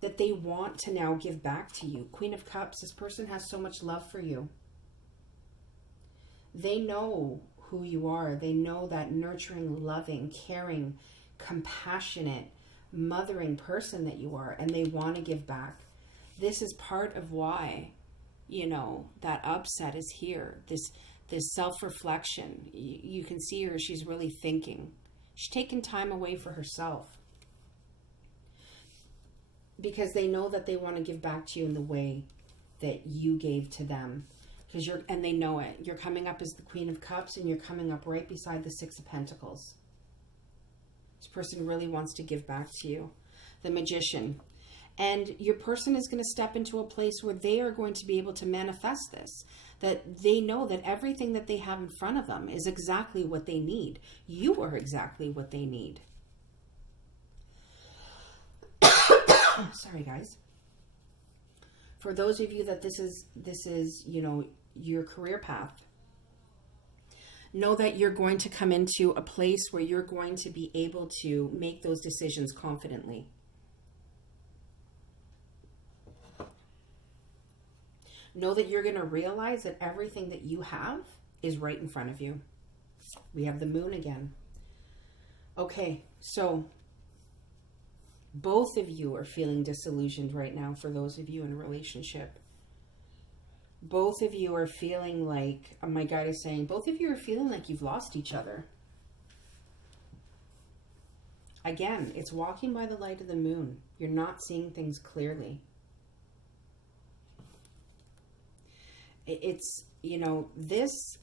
that they want to now give back to you. Queen of Cups, this person has so much love for you. They know who you are. They know that nurturing, loving, caring, compassionate, mothering person that you are, and they want to give back. This is part of why, you know, that upset is here. This self-reflection. You can see her, she's really thinking. She's taking time away for herself. Because they know that they want to give back to you in the way that you gave to them. And they know it. You're coming up as the Queen of Cups, and you're coming up right beside the 6 of Pentacles. This person really wants to give back to you. The Magician. And your person is going to step into a place where they are going to be able to manifest this. That they know that everything that they have in front of them is exactly what they need. You are exactly what they need. Sorry, guys. For those of you that this is, you know, your career path, know that you're going to come into a place where you're going to be able to make those decisions confidently. Know that you're going to realize that everything that you have is right in front of you. We have the moon again. Okay, so both of you are feeling disillusioned right now. For those of you in a relationship, both of you are feeling like, my guide is saying, both of you are feeling like you've lost each other. Again, it's walking by the light of the moon. You're not seeing things clearly. It's, you know, this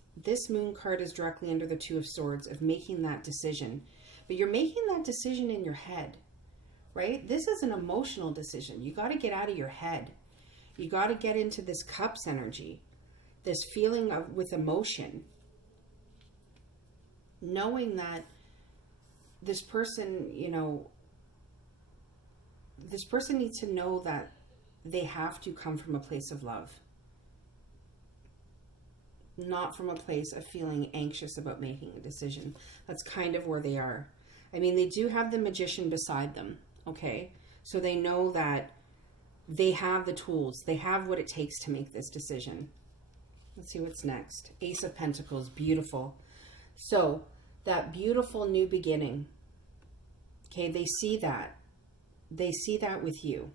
moon card is directly under the Two of Swords, of making that decision. But you're making that decision in your head, right? This is an emotional decision. You got to get out of your head. You got to get into this Cups energy, this feeling of with emotion, knowing that this person, you know, this person needs to know that they have to come from a place of love, not from a place of feeling anxious about making a decision. That's kind of where they are. I mean, they do have the Magician beside them, okay? So they know that they have the tools. They have what it takes to make this decision. Let's see what's next. Ace of Pentacles, beautiful. So that beautiful new beginning, okay, they see that. They see that with you.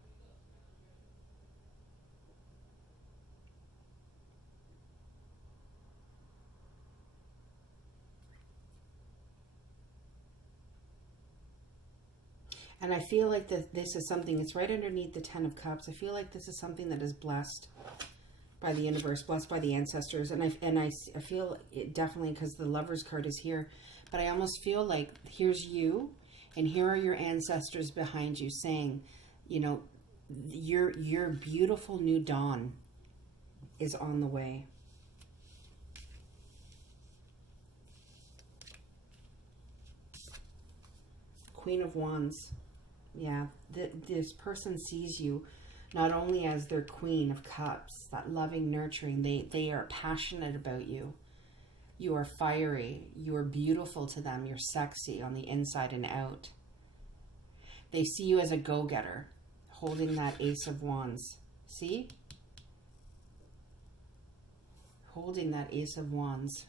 And I feel like that this is something, it's right underneath the Ten of Cups. I feel like this is something that is blessed by the universe, blessed by the ancestors. And I feel it definitely, because the Lover's card is here. But I almost feel like here's you, and here are your ancestors behind you saying, you know, your beautiful new dawn is on the way. Queen of Wands. Yeah, this person sees you not only as their Queen of Cups, that loving, nurturing, they are passionate about you. You are fiery. You are beautiful to them. You're sexy on the inside and out. They see you as a go-getter, holding that Ace of Wands. See? Holding that Ace of Wands.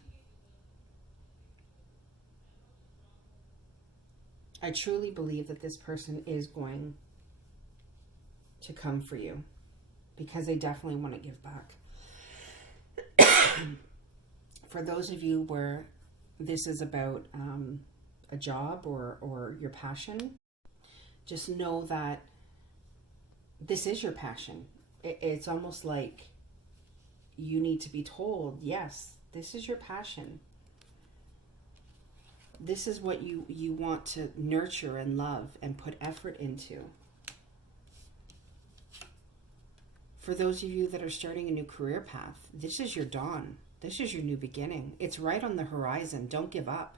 I truly believe that this person is going to come for you, because they definitely want to give back. For those of you where this is about a job or your passion, just know that this is your passion. It's almost like you need to be told, yes, this is your passion. This is what you want to nurture and love and put effort into. For those of you that are starting a new career path, this is your dawn. This is your new beginning. It's right on the horizon. Don't give up.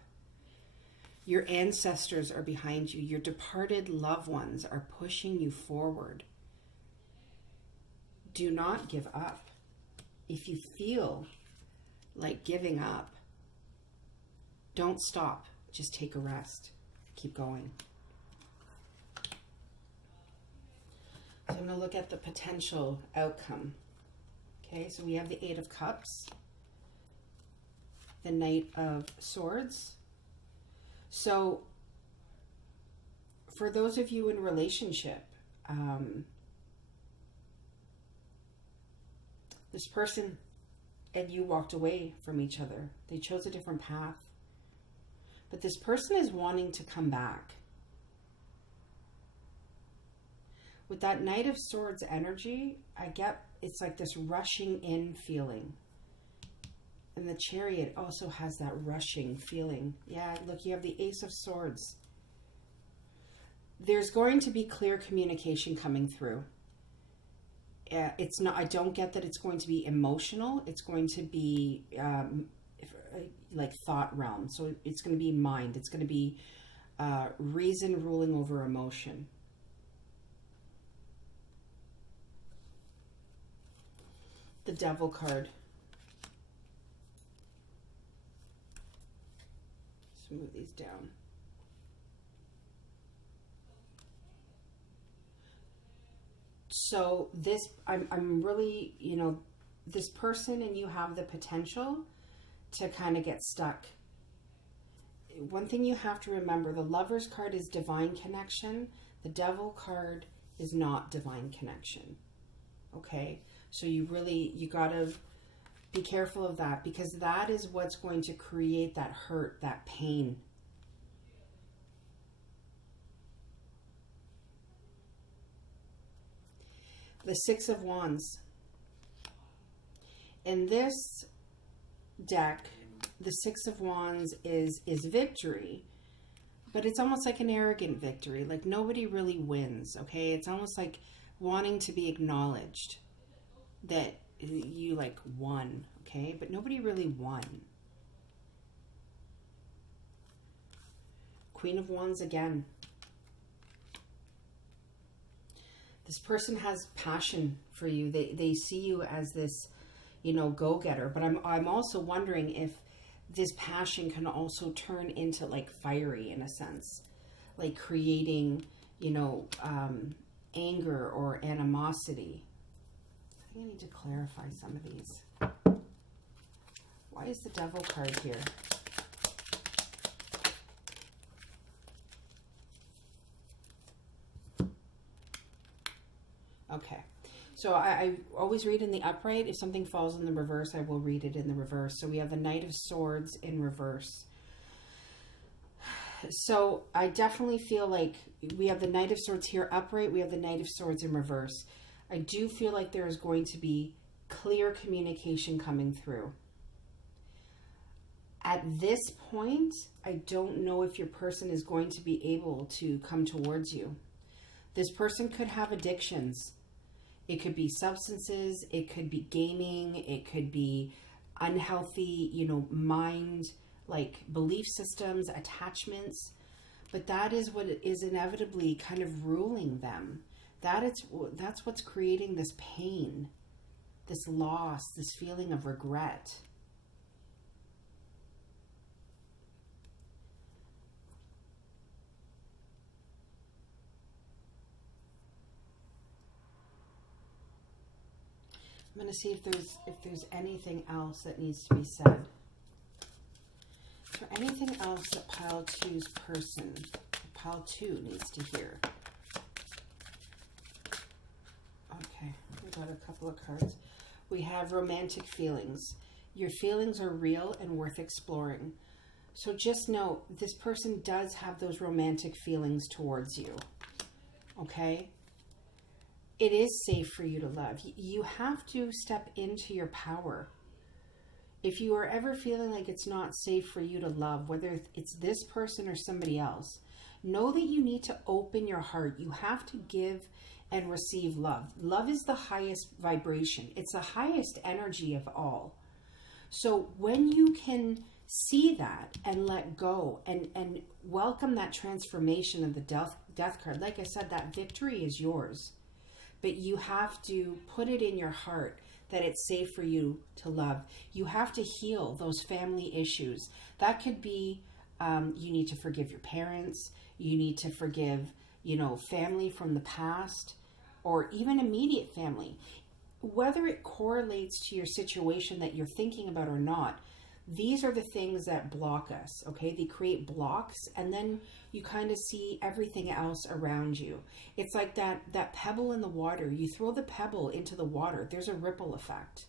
Your ancestors are behind you. Your departed loved ones are pushing you forward. Do not give up. If you feel like giving up, don't stop. Just take a rest. Keep going. So I'm going to look at the potential outcome. Okay, so we have the Eight of Cups, the Knight of Swords. So for those of you in a relationship, this person and you walked away from each other. They chose a different path. But this person is wanting to come back. With that Knight of Swords energy, I get it's like this rushing in feeling. And the Chariot also has that rushing feeling. Yeah, look, you have the Ace of Swords. There's going to be clear communication coming through. It's not, I don't get that it's going to be emotional. It's going to be like thought realm. So it's going to be mind. It's going to be reason ruling over emotion. The Devil card. Let's move these down. So this, I'm really, you know, this person and you have the potential to kind of get stuck. One thing you have to remember, the Lover's card is divine connection. The Devil card is not divine connection. Okay? So you gotta be careful of that, because that is what's going to create that hurt, that pain. The Six of Wands. In this deck, the Six of Wands is victory, but it's almost like an arrogant victory. Like nobody really wins, okay? It's almost like wanting to be acknowledged that you like won, okay? But nobody really won. Queen of Wands again. This person has passion for you. They see you as this, go-getter. But I'm also wondering if this passion can also turn into like fiery in a sense, like creating, anger or animosity. I think I need to clarify some of these. Why is the Devil card here? Okay. So I always read in the upright. If something falls in the reverse, I will read it in the reverse. So we have the Knight of Swords in reverse. So I definitely feel like we have the Knight of Swords here upright. We have the Knight of Swords in reverse. I do feel like there is going to be clear communication coming through. At this point, I don't know if your person is going to be able to come towards you. This person could have addictions. It could be substances, it could be gaming, it could be unhealthy, mind, like belief systems, attachments. But that is what is inevitably kind of ruling them. That's what's creating this pain, this loss, this feeling of regret. I'm going to see if there's anything else that needs to be said. Is there anything else that pile 2's person, pile 2 needs to hear? Okay, we got a couple of cards. We have romantic feelings. Your feelings are real and worth exploring. So just know this person does have those romantic feelings towards you. Okay? It is safe for you to love. You have to step into your power. If you are ever feeling like it's not safe for you to love, whether it's this person or somebody else, know that you need to open your heart. You have to give and receive love. Love is the highest vibration. It's the highest energy of all. So when you can see that and let go and welcome that transformation of the death card, like I said, that victory is yours. But you have to put it in your heart that it's safe for you to love. You have to heal those family issues. That could be, you need to forgive your parents. You need to forgive, family from the past, or even immediate family. Whether it correlates to your situation that you're thinking about or not, these are the things that block us, okay? They create blocks, and then you kind of see everything else around you. It's like that pebble in the water. You throw the pebble into the water, there's a ripple effect,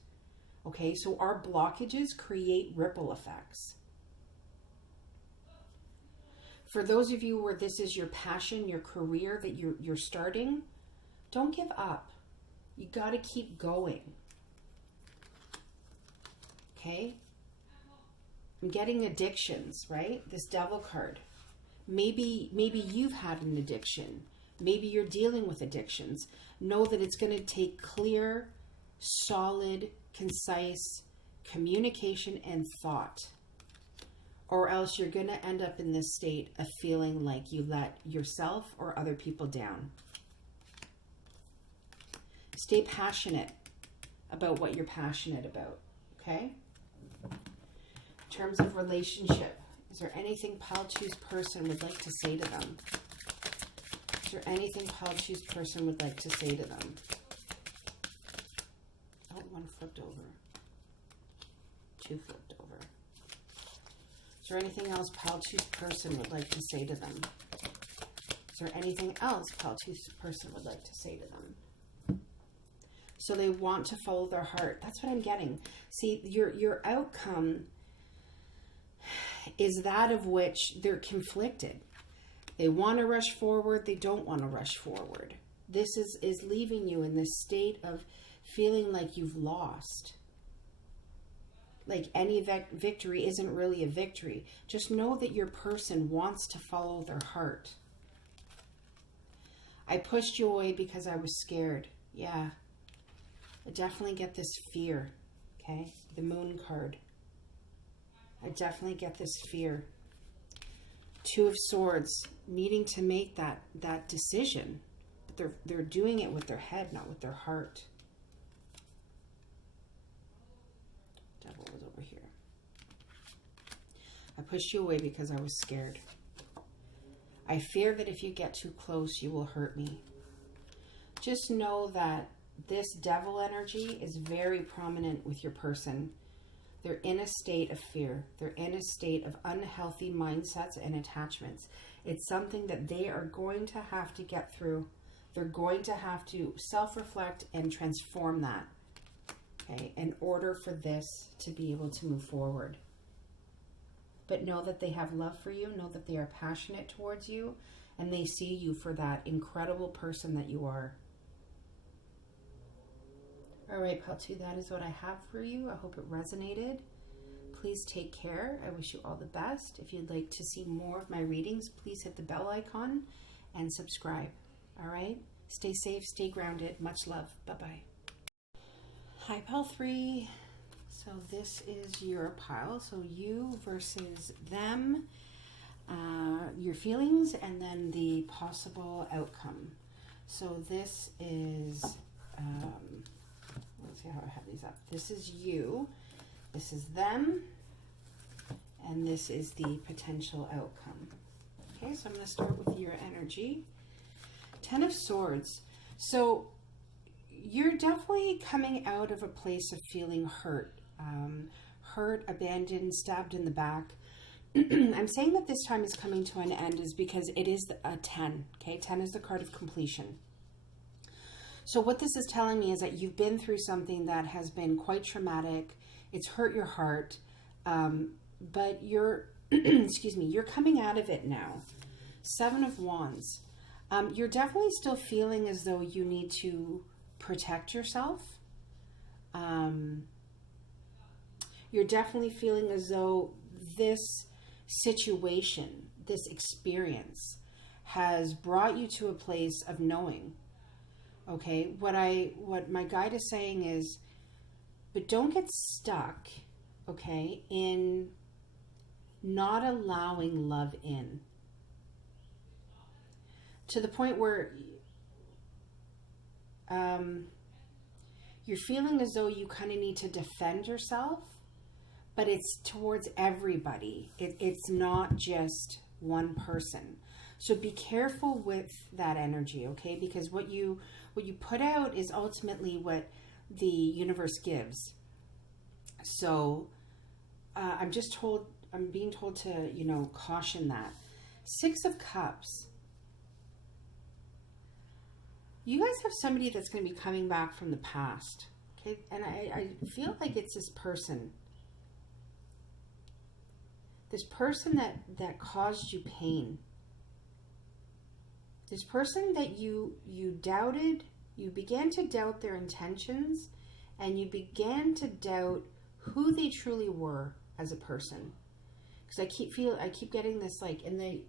okay? So our blockages create ripple effects. For those of you where this is your passion, your career that you're starting, don't give up. You got to keep going, okay? I'm getting addictions, right? This Devil card. Maybe you've had an addiction. Maybe you're dealing with addictions. Know that it's going to take clear, solid, concise communication and thought. Or else you're going to end up in this state of feeling like you let yourself or other people down. Stay passionate about what you're passionate about, okay? In terms of relationship, is there anything pile 2's person would like to say to them? Is there anything pile 2's person would like to say to them? Oh, one flipped over. 2 flipped over. Is there anything else Pile 2's person would like to say to them? Is there anything else Pile 2's person would like to say to them? So they want to follow their heart. That's what I'm getting. See, your outcome is that of which they're conflicted. They want to rush forward. They don't want to rush forward. This is leaving you in this state of feeling like you've lost. Like any victory isn't really a victory. Just know that your person wants to follow their heart. I pushed you away because I was scared. Yeah. I definitely get this fear. Okay? The Moon card. I definitely get this fear. 2 of Swords, needing to make that decision. But they're doing it with their head, not with their heart. Devil was over here. I pushed you away because I was scared. I fear that if you get too close, you will hurt me. Just know that this devil energy is very prominent with your person. They're in a state of fear. They're in a state of unhealthy mindsets and attachments. It's something that they are going to have to get through. They're going to have to self-reflect and transform that, okay, in order for this to be able to move forward. But know that they have love for you. Know that they are passionate towards you. And they see you for that incredible person that you are. All right, Pile 2, that is what I have for you. I hope it resonated. Please take care. I wish you all the best. If you'd like to see more of my readings, please hit the bell icon and subscribe. All right? Stay safe, stay grounded. Much love. Bye-bye. Hi, Pile 3. So this is your pile. So you versus them, your feelings, and then the possible outcome. So this is... let's see how I have these up. This is you, this is them, and this is the potential outcome. Okay, so I'm going to start with your energy. 10 of Swords. So you're definitely coming out of a place of feeling hurt. Hurt, abandoned, stabbed in the back. I'm saying that this time is coming to an end is because it is a 10. Okay, 10 is the card of completion. So what this is telling me is that you've been through something that has been quite traumatic. It's hurt your heart, but you're, excuse me, you're coming out of it now. 7 of Wands. You're definitely still feeling as though you need to protect yourself. You're definitely feeling as though this situation, this experience has brought you to a place of knowing. Okay, what my guide is saying is, but don't get stuck, okay, in not allowing love in. To the point where you're feeling as though you kind of need to defend yourself, but it's towards everybody. It's not just one person. So be careful with that energy, okay? Because what you put out is ultimately what the universe gives. So I'm being told to, caution that. 6 of Cups. You guys have somebody that's going to be coming back from the past, okay? And I feel like it's this person. This person that caused you pain. This person that you doubted, you began to doubt their intentions, and you began to doubt who they truly were as a person. Because I keep getting this, like in the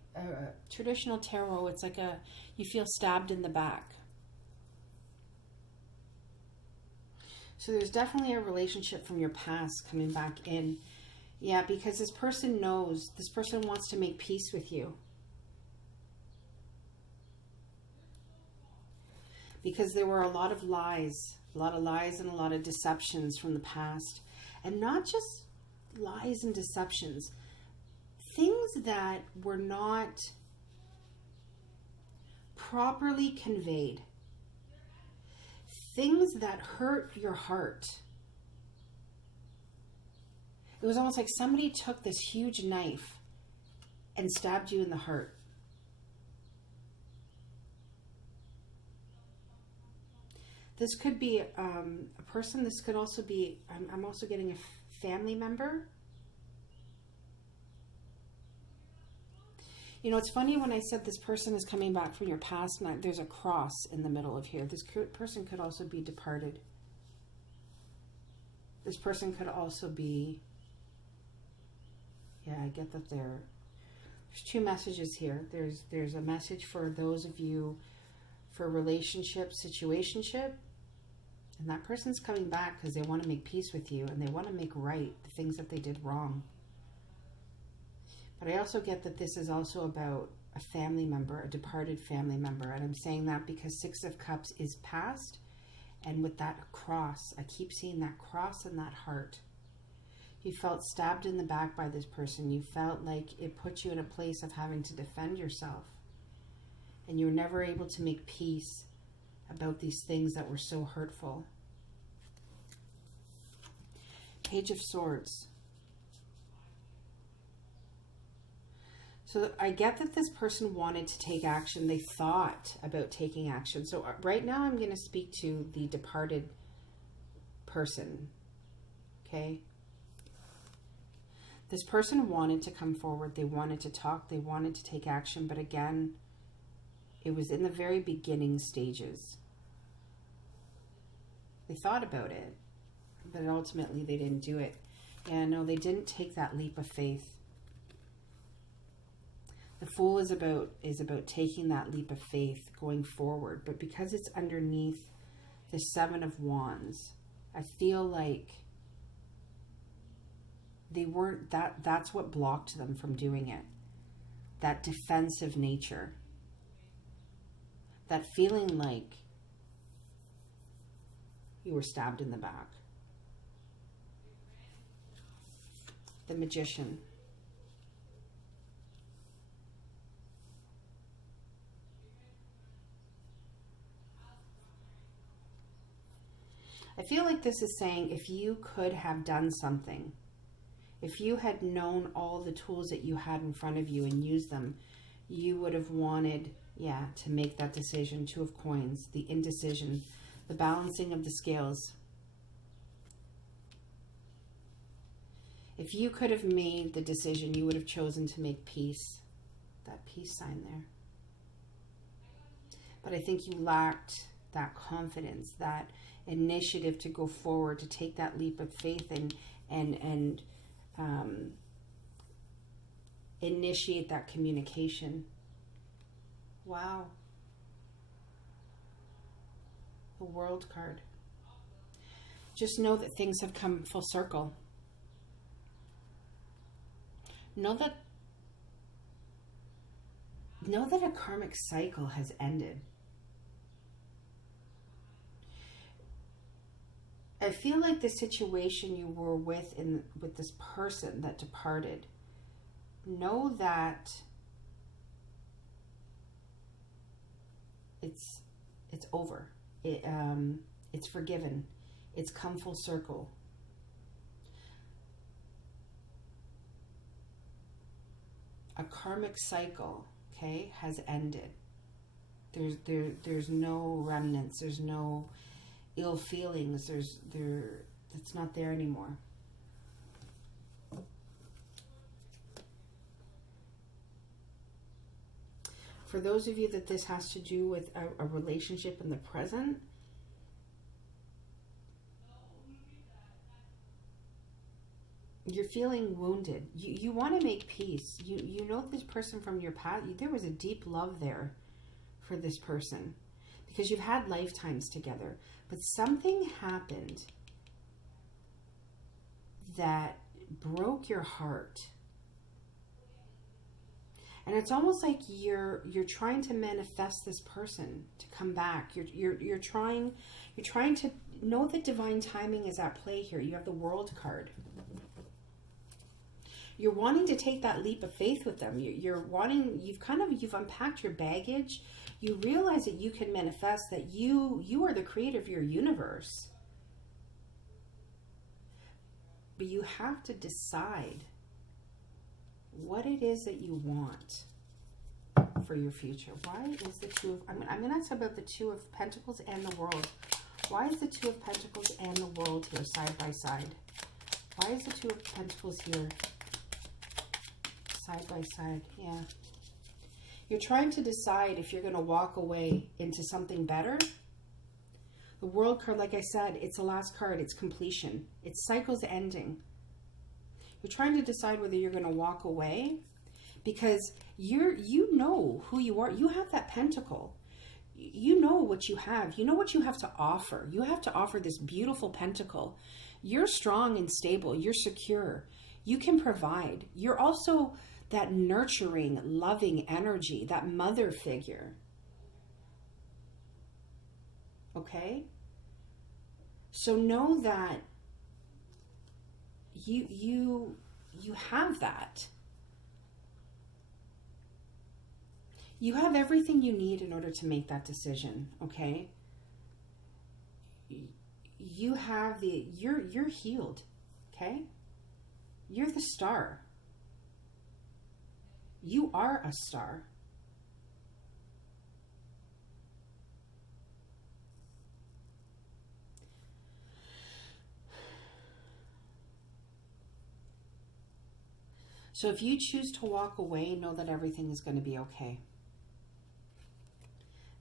traditional tarot, it's like you feel stabbed in the back. So there's definitely a relationship from your past coming back in. Yeah, because this person knows, this person wants to make peace with you. Because there were a lot of lies and a lot of deceptions from the past. And not just lies and deceptions. Things that were not properly conveyed. Things that hurt your heart. It was almost like somebody took this huge knife and stabbed you in the heart. This could be a person. This could also be, I'm also getting a family member. You know, it's funny when I said this person is coming back from your past, and there's a cross in the middle of here. This person could also be departed. This person could also be, yeah, I get that there's two messages here. There's a message for those of you for relationship, situationship, and that person's coming back because they want to make peace with you and they want to make right the things that they did wrong. But I also get that this is also about a family member, a departed family member. And I'm saying that because Six of Cups is past. And with that cross, I keep seeing that cross and that heart. You felt stabbed in the back by this person. You felt like it put you in a place of having to defend yourself. And you were never able to make peace about these things that were so hurtful. Page of Swords. So I get that this person wanted to take action. They thought about taking action. So right now I'm going to speak to the departed person. Okay? This person wanted to come forward. They wanted to talk. They wanted to take action. But again, it was in the very beginning stages. They thought about it, but ultimately they didn't do it. And no, they didn't take that leap of faith. The Fool is about taking that leap of faith, going forward. But because it's underneath the Seven of Wands, I feel like they weren't, that's what blocked them from doing it. That defensive nature. That feeling like you were stabbed in the back. The Magician. I feel like this is saying if you could have done something, if you had known all the tools that you had in front of you and used them, you would have wanted, to make that decision. Two of Coins, the indecision, the balancing of the scales. If you could have made the decision, you would have chosen to make peace. That peace sign there. But I think you lacked that confidence, that initiative to go forward, to take that leap of faith and initiate that communication. Wow. The World card. Just know that things have come full circle. Know that a karmic cycle has ended. I feel like the situation you were with this person that departed, know that it's over. It's forgiven. It's come full circle. A karmic cycle, okay, has ended. There's no remnants. There's no ill feelings. It's not there anymore. For those of you that this has to do with a relationship in the present, you're feeling wounded. You want to make peace. You know this person from your past. There was a deep love there for this person because you've had lifetimes together. But something happened that broke your heart. And it's almost like you're trying to manifest this person to come back. You're trying to know that divine timing is at play here. You have the World card. You're wanting to take that leap of faith with them. You've unpacked your baggage. You realize that you can manifest, that you are the creator of your universe. But you have to decide what it is that you want for your future. Why is the Two of... I'm going to ask about the Two of Pentacles and the World. Why is the Two of Pentacles and the World here side by side? Why is the Two of Pentacles here side by side? Yeah. You're trying to decide if you're going to walk away into something better. The World card, like I said, it's the last card. It's completion. It's cycles ending. You're trying to decide whether you're going to walk away because you know who you are. You have that pentacle. You know what you have. You know what you have to offer. You have to offer this beautiful pentacle. You're strong and stable. You're secure. You can provide. You're also that nurturing, loving energy, that mother figure. Okay? So know that you have that. You have everything you need in order to make that decision, okay? You have you're healed, okay? You're the star. You are a star. So if you choose to walk away, know that everything is going to be okay.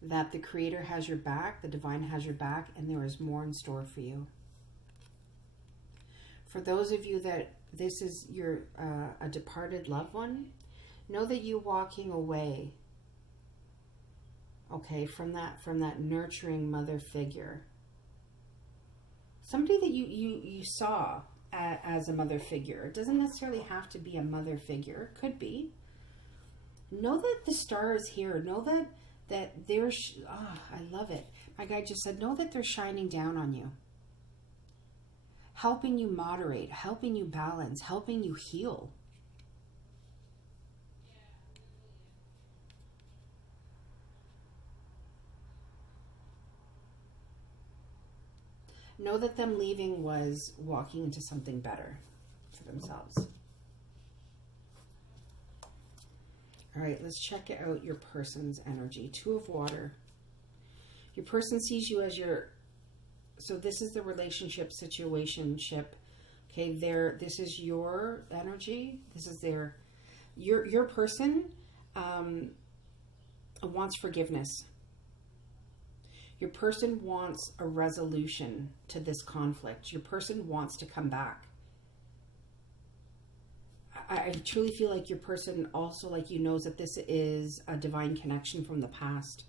That the Creator has your back, the Divine has your back, and there is more in store for you. For those of you that this is your a departed loved one, know that you walking away, okay, from that nurturing mother figure, somebody that you saw as a mother figure. It doesn't necessarily have to be a mother figure. It could be. Know that the star is here. Know that they're, I love it. My guide just said, know that they're shining down on you. Helping you moderate, helping you balance, helping you heal. Know that them leaving was walking into something better for themselves. All right, let's check out your person's energy. Two of Water. Your person sees you as your... So this is the relationship, situationship. Okay, this is your energy. This is their... Your person wants forgiveness. Your person wants a resolution to this conflict. Your person wants to come back. I truly feel like your person also, like you, knows that this is a divine connection from the past.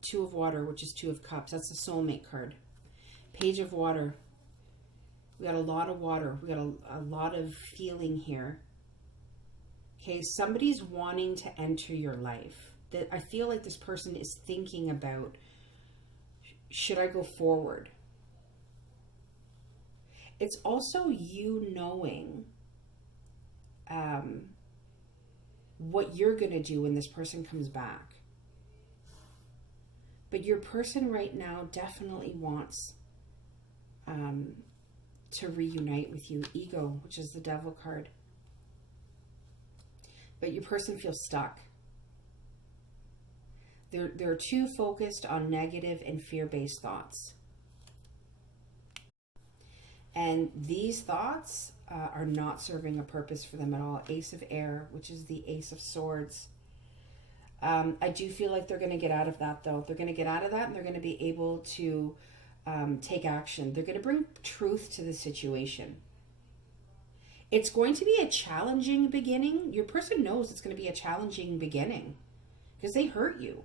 Two of Water, which is Two of Cups. That's the soulmate card. Page of Water. We got a lot of water. We got a lot of feeling here. Okay, somebody's wanting to enter your life. That I feel like this person is thinking about, should I go forward? It's also you knowing what you're going to do when this person comes back. But your person right now definitely wants to reunite with you. Ego, which is the Devil card. But your person feels stuck. They're too focused on negative and fear-based thoughts. And these thoughts are not serving a purpose for them at all. Ace of Air, which is the Ace of Swords. I do feel like they're going to get out of that, though. They're going to get out of that, and they're going to be able to take action. They're going to bring truth to the situation. It's going to be a challenging beginning. Your person knows it's going to be a challenging beginning because they hurt you.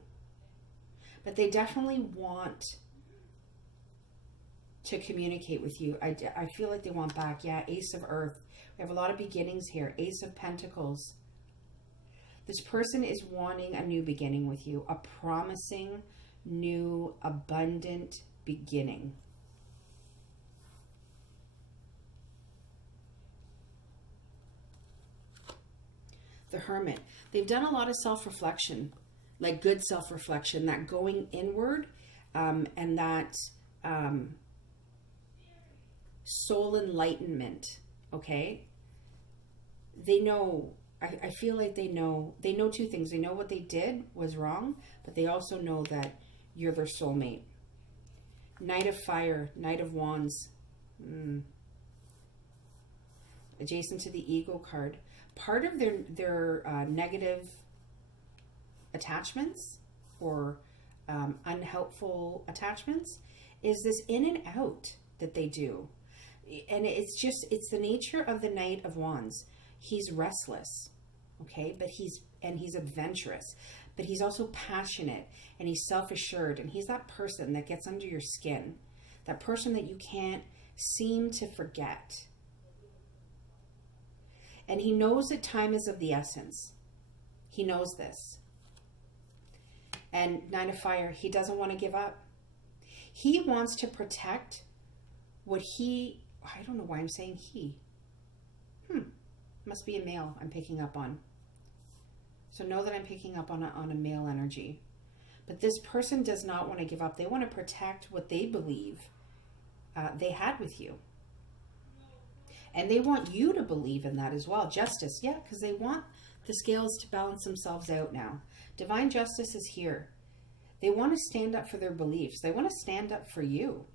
But they definitely want to communicate with you. I feel like they want back. Yeah, Ace of Earth. We have a lot of beginnings here. Ace of Pentacles. This person is wanting a new beginning with you. A promising, new, abundant beginning. The Hermit. They've done a lot of self-reflection. Like good self-reflection. That going inward and that... soul enlightenment, okay? They know, I feel like they know two things. They know what they did was wrong, but they also know that you're their soulmate. Knight of Fire, Knight of Wands. Adjacent to the Ego card. Part of their negative attachments or unhelpful attachments is this in and out that they do. And it's the nature of the Knight of Wands. He's restless, okay? But he's adventurous, but he's also passionate, and he's self-assured, and he's that person that gets under your skin, that person that you can't seem to forget. And he knows that time is of the essence. He knows this. And Nine of Fire, he doesn't want to give up. He wants to protect what I don't know why I'm saying he. Must be a male I'm picking up on. So know that I'm picking up on a male energy. But this person does not want to give up. They want to protect what they believe they had with you. And they want you to believe in that as well. Justice, yeah, because they want the scales to balance themselves out now. Divine justice is here. They want to stand up for their beliefs. They want to stand up for you.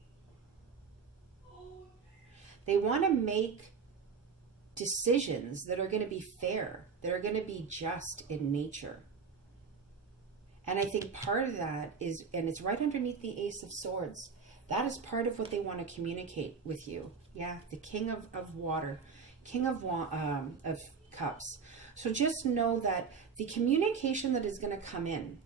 They want to make decisions that are going to be fair, that are going to be just in nature. And I think part of that is, and it's right underneath the Ace of Swords, that is part of what they want to communicate with you. Yeah, the King of Water, King of Cups. So just know that the communication that is going to come in,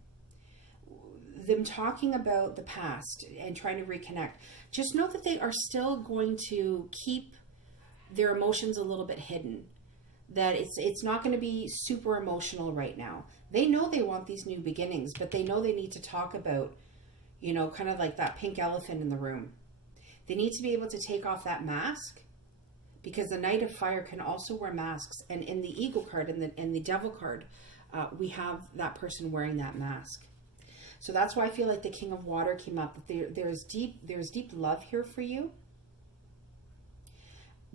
them talking about the past and trying to reconnect, just know that they are still going to keep their emotions a little bit hidden. That it's not going to be super emotional right now. They know they want these new beginnings, but they know they need to talk about, kind of like that pink elephant in the room. They need to be able to take off that mask, because the Knight of Fire can also wear masks. And in the Ego card and the Devil card, we have that person wearing that mask. So that's why I feel like the King of Water came up. There's deep love here for you.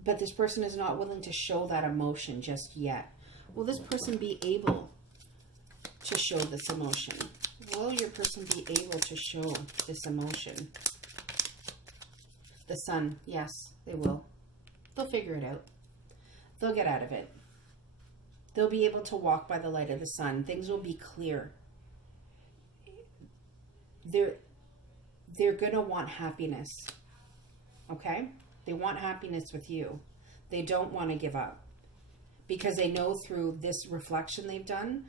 But this person is not willing to show that emotion just yet. Will this person be able to show this emotion? Will your person be able to show this emotion? The Sun, yes, they will. They'll figure it out. They'll get out of it. They'll be able to walk by the light of the sun. Things will be clear. They're going to want happiness. Okay? They want happiness with you. They don't want to give up. Because they know through this reflection they've done,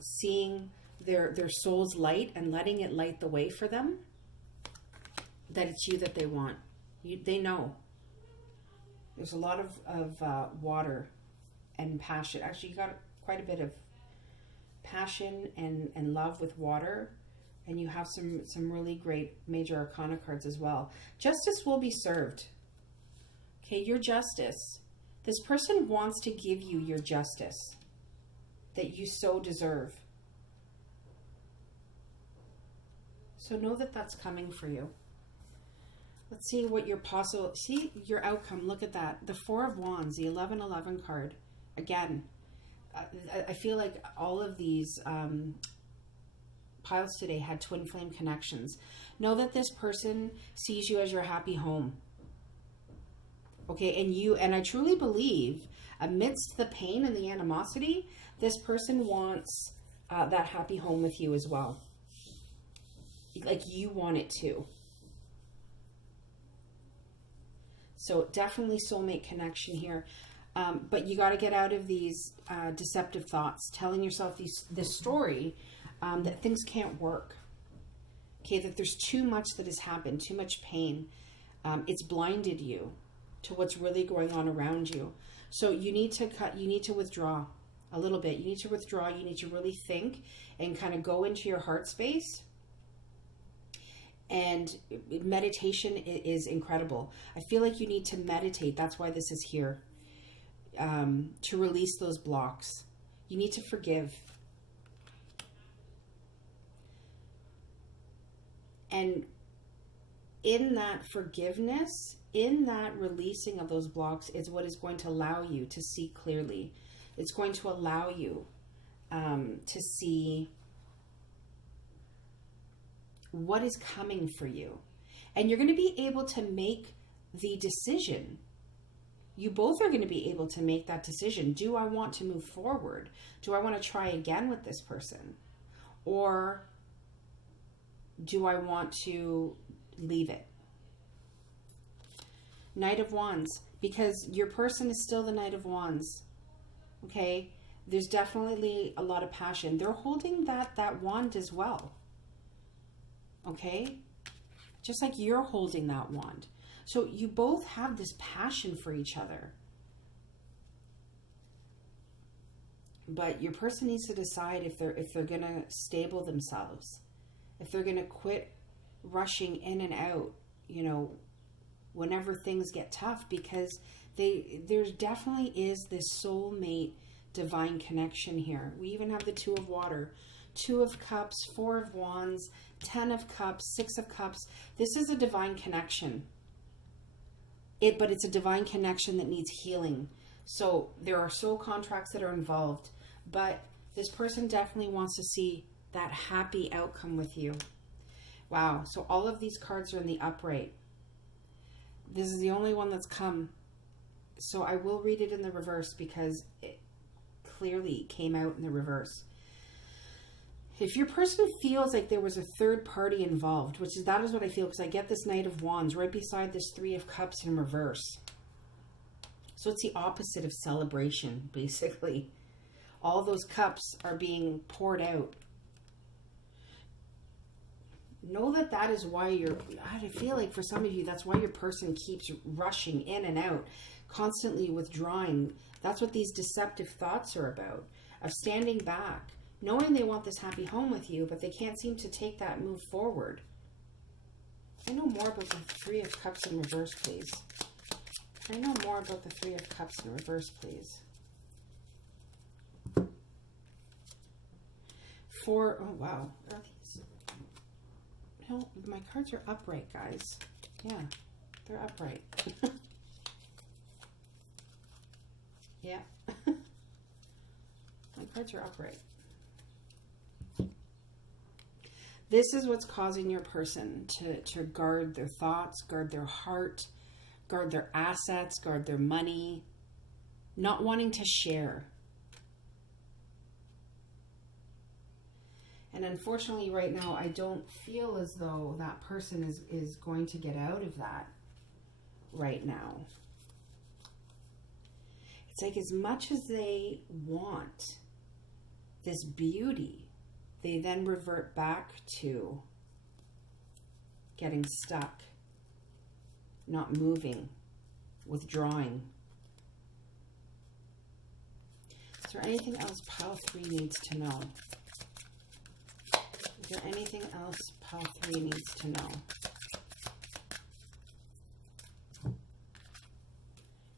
seeing their soul's light and letting it light the way for them, that it's you that they want. They know. There's a lot of water and passion. Actually, you got quite a bit of passion and love with water. And you have some really great major arcana cards as well. Justice will be served. Okay, your justice. This person wants to give you your justice that you so deserve. So know that that's coming for you. Let's see what your your outcome. Look at that. The Four of Wands, the 1111 card. Again, I feel like all of these piles today had twin flame connections. Know that this person sees you as your happy home. Okay, and I truly believe amidst the pain and the animosity, this person wants that happy home with you as well. Like you want it too. So definitely soulmate connection here. But you got to get out of these deceptive thoughts, telling yourself this story that things can't work. Okay, that there's too much that has happened, too much pain. It's blinded you to what's really going on around you. So you need to withdraw a little bit. You need to withdraw. You need to really think and kind of go into your heart space. And meditation is incredible. I feel like you need to meditate. That's why this is here. To release those blocks. You need to forgive. And in that forgiveness in that releasing of those blocks is what is going to allow you to see clearly. It's going to allow you to see what is coming for you. And you're going to be able to make the decision. You both are going to be able to make that decision. Do I want to move forward? Do I want to try again with this person? Or do I want to leave it? Knight of Wands, because your person is still the Knight of Wands. Okay? There's definitely a lot of passion. They're holding that wand as well. Okay? Just like you're holding that wand. So you both have this passion for each other. But your person needs to decide if they're going to stable themselves. If they're going to quit rushing in and out, you know, whenever things get tough, because there definitely is this soulmate divine connection here. We even have the Two of Water, Two of Cups, Four of Wands, 10 of Cups, 6 of Cups. This is a divine connection. But it's a divine connection that needs healing. So there are soul contracts that are involved, but this person definitely wants to see that happy outcome with you. Wow. So all of these cards are in the upright. This is the only one that's come. So I will read it in the reverse because it clearly came out in the reverse. If your person feels like there was a third party involved, that is what I feel, because I get this Knight of Wands right beside this Three of Cups in reverse. So it's the opposite of celebration, basically. All those cups are being poured out. Know that is why I feel like for some of you, that's why your person keeps rushing in and out, constantly withdrawing. That's what these deceptive thoughts are about, of standing back, knowing they want this happy home with you, but they can't seem to take that move forward. I know more about the Three of Cups in reverse, please. I know more about the Three of Cups in reverse, please. Oh wow. Are these? No, my cards are upright, guys. Yeah, they're upright. Yeah. My cards are upright. This is what's causing your person to guard their thoughts, guard their heart, guard their assets, guard their money, not wanting to share. And unfortunately right now, I don't feel as though that person is going to get out of that right now. It's like as much as they want this beauty, they then revert back to getting stuck, not moving, withdrawing. Is there anything else Pile 3 needs to know? Is there anything else Pile 3 needs to know?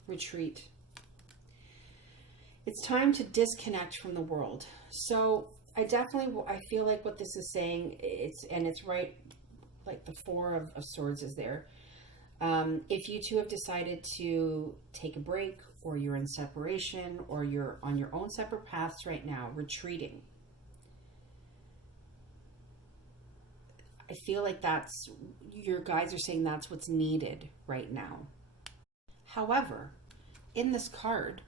Retreat. It's time to disconnect from the world. So I feel like what this is saying, it's right, like the Four of Swords is there. If you two have decided to take a break, or you're in separation, or you're on your own separate paths right now, retreating. I feel like your guides are saying that's what's needed right now. However, in this card,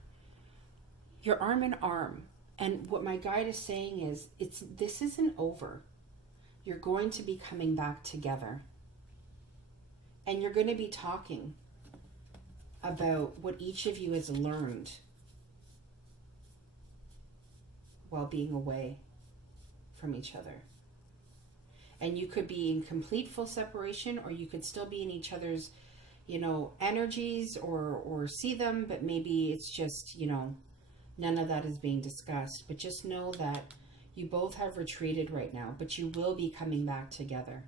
you're arm in arm. And what my guide is saying is, this isn't over. You're going to be coming back together. And you're going to be talking about what each of you has learned while being away from each other. And you could be in complete full separation, or you could still be in each other's, energies or see them, but maybe it's just, none of that is being discussed. But just know that you both have retreated right now, but you will be coming back together.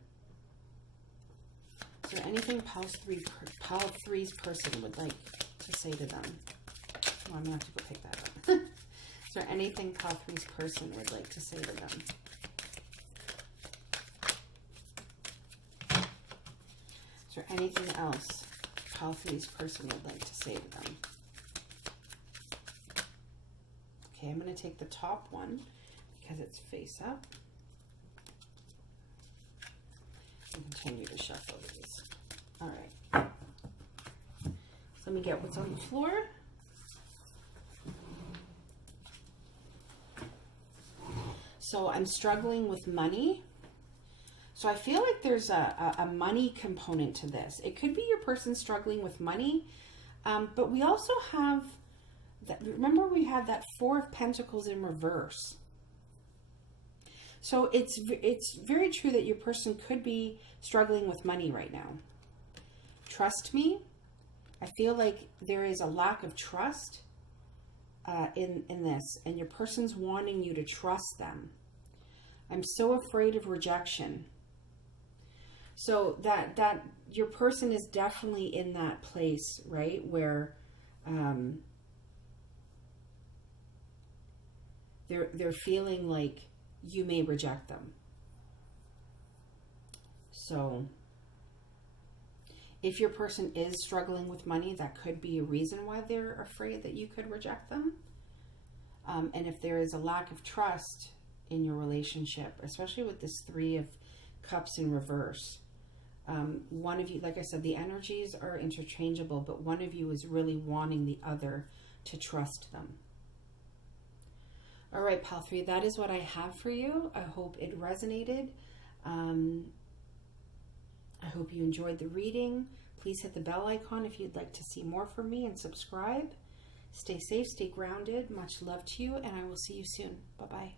Is there anything Pile 3's person would like to say to them? Oh, I'm going to have to go pick that up. Is there anything Pile 3's person would like to say to them? Is there anything else Pile 3's person would like to say to them. Okay, I'm going to take the top one because it's face up. And continue to shuffle these. All right. So let me get what's on the floor. So I'm struggling with money. So I feel like there's a money component to this. It could be your person struggling with money, but we also have that. Remember, we had that 4 of Pentacles in reverse. So it's very true that your person could be struggling with money right now. Trust me, I feel like there is a lack of trust in this, and your person's wanting you to trust them. I'm so afraid of rejection. So that your person is definitely in that place, right, where they're feeling like you may reject them. So if your person is struggling with money, that could be a reason why they're afraid that you could reject them. And if there is a lack of trust in your relationship, especially with this 3 of Cups in reverse, one of you, like I said, the energies are interchangeable, but one of you is really wanting the other to trust them. All right, Pile 3, that is what I have for you. I hope it resonated. I hope you enjoyed the reading. Please hit the bell icon if you'd like to see more from me, and subscribe. Stay safe, stay grounded. Much love to you, and I will see you soon. Bye-bye.